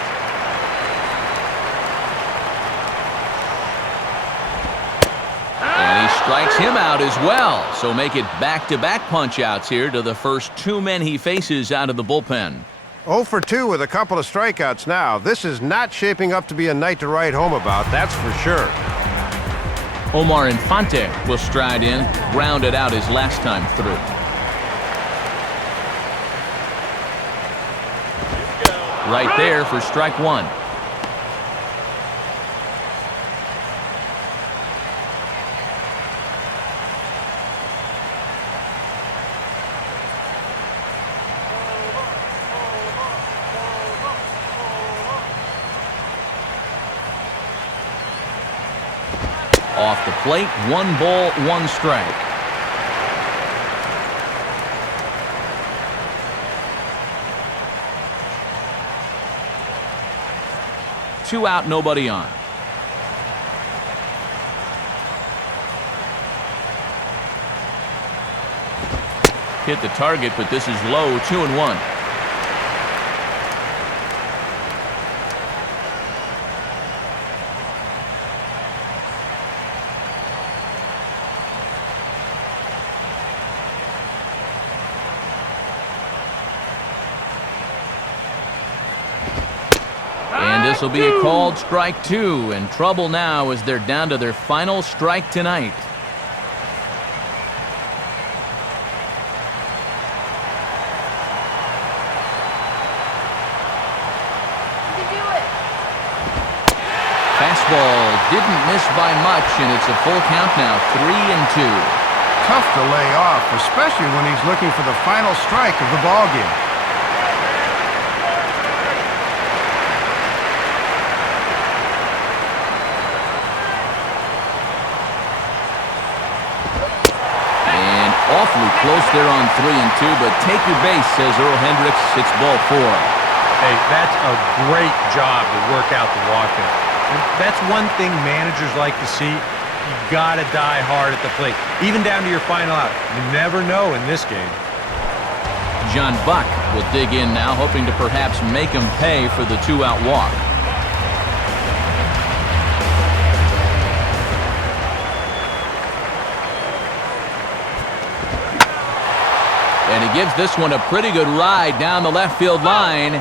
And he strikes him out as well. So make it back-to-back punch-outs here to the first 2 men he faces out of the bullpen. 0 for 2 with a couple of strikeouts now. This is not shaping up to be a night to write home about, that's for sure. Omar Infante will stride in, grounded out his last time through. Right there for strike one. Off the plate, 1 ball, 1 strike. Two out, nobody on. Hit the target, but this is low, 2-1. This will be a called strike 2, and trouble now as they're down to their final strike tonight. You can do it. Fastball didn't miss by much, and it's a full count now, 3-2. Tough to lay off, especially when he's looking for the final strike of the ballgame. Awfully close there on 3-2, but take your base, says Earl Hendricks. It's ball 4. Hey, that's a great job to work out the walk-in. That's one thing managers like to see. You gotta die hard at the plate, even down to your final out. You never know in this game. John Buck will dig in now, hoping to perhaps make him pay for the 2-out walk. And he gives this one a pretty good ride down the left field line.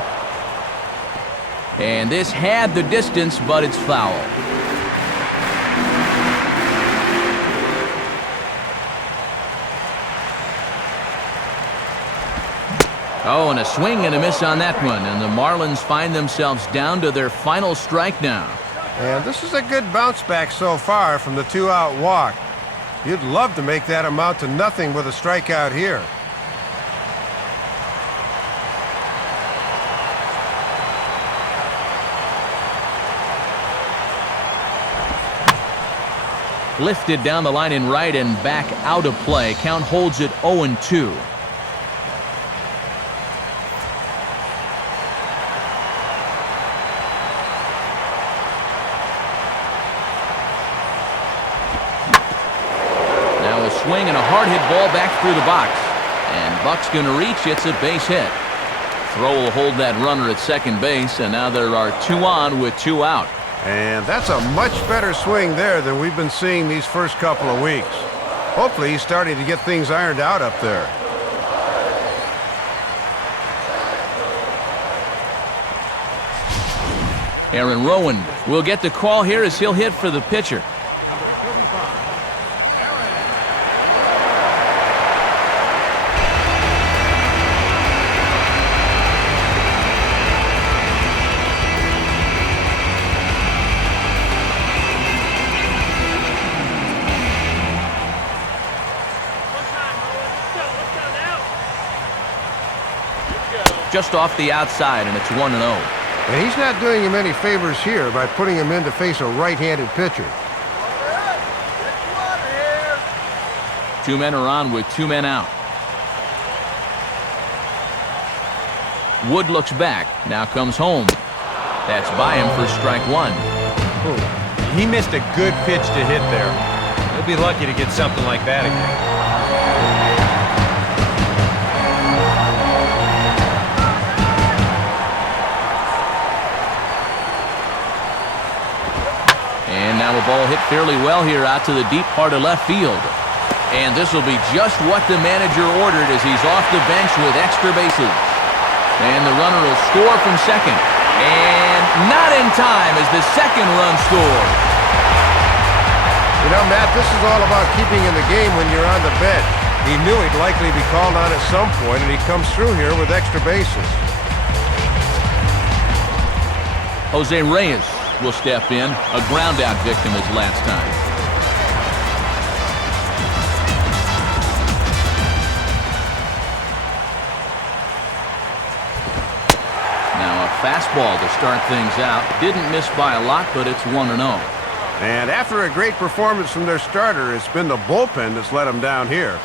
And this had the distance, but it's foul. Oh, and a swing and a miss on that one. And the Marlins find themselves down to their final strike now. And this is a good bounce back so far from the 2-out walk. You'd love to make that amount to nothing with a strikeout here. Lifted down the line in right and back out of play. Count holds it 0-2. Now a swing and a hard hit ball back through the box. And Buck's going to reach. It's a base hit. Throw will hold that runner at second base, and now there are 2 on with 2 out. And that's a much better swing there than we've been seeing these first couple of weeks. Hopefully he's starting to get things ironed out up there. Aaron Rowan will get the call here as he'll hit for the pitcher. Just off the outside, and it's 1-0. And he's not doing him any favors here by putting him in to face a right-handed pitcher. 2 men are on with 2 men out. Wood looks back. Now comes home. That's by him for strike 1. He missed a good pitch to hit there. He'll be lucky to get something like that again. Now a ball hit fairly well here out to the deep part of left field. And this will be just what the manager ordered as he's off the bench with extra bases. And the runner will score from second. And not in time as the second run scores. You know, Matt, this is all about keeping in the game when you're on the bench. He knew he'd likely be called on at some point, and he comes through here with extra bases. Jose Reyes will step in, a ground-out victim his last time. Now a fastball to start things out. Didn't miss by a lot, but it's 1-0. And after a great performance from their starter, it's been the bullpen that's let them down here.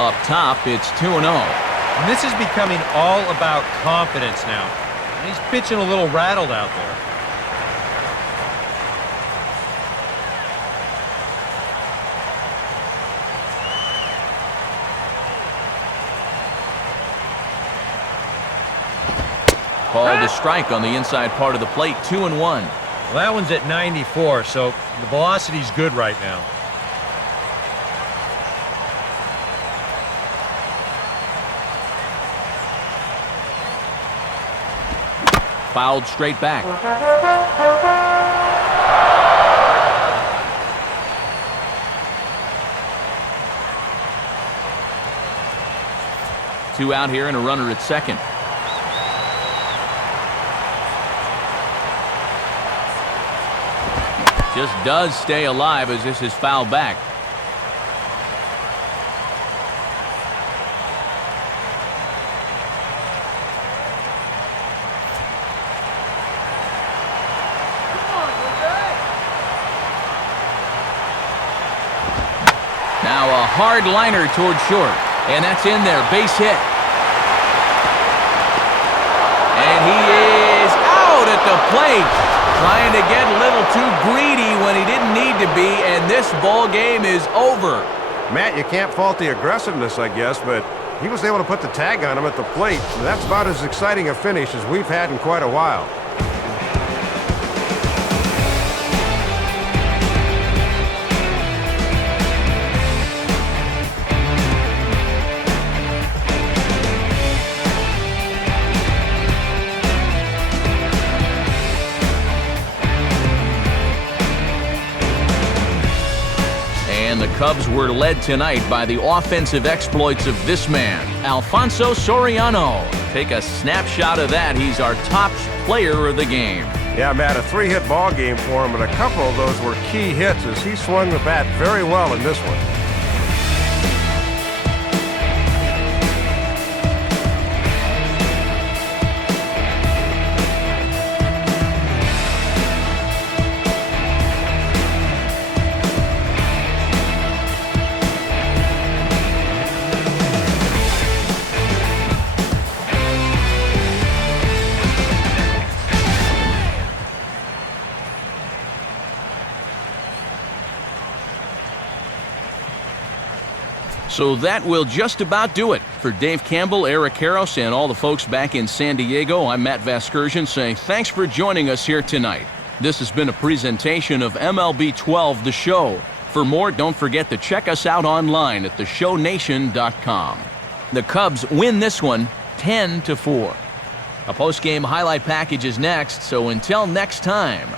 Up top, it's 2-0. And this is becoming all about confidence now. And he's pitching a little rattled out there. Called a strike on the inside part of the plate, 2-1. Well, that one's at 94, so the velocity's good right now. Fouled straight back. Two out here and a runner at second. Just does stay alive as this is fouled back. Now a hard liner toward short, and that's in there, base hit. And he is out at the plate. Trying to get a little too greedy when he didn't need to be, and this ball game is over. Matt, you can't fault the aggressiveness, I guess, but he was able to put the tag on him at the plate. And that's about as exciting a finish as we've had in quite a while. And the Cubs were led tonight by the offensive exploits of this man, Alfonso Soriano. Take a snapshot of that. He's our top player of the game. Yeah, Matt, a 3-hit ball game for him, and a couple of those were key hits as he swung the bat very well in this one. So that will just about do it. For Dave Campbell, Eric Karros, and all the folks back in San Diego, I'm Matt Vasgersian saying thanks for joining us here tonight. This has been a presentation of MLB 12, The Show. For more, don't forget to check us out online at theshownation.com. The Cubs win this one 10-4. A post-game highlight package is next, so until next time,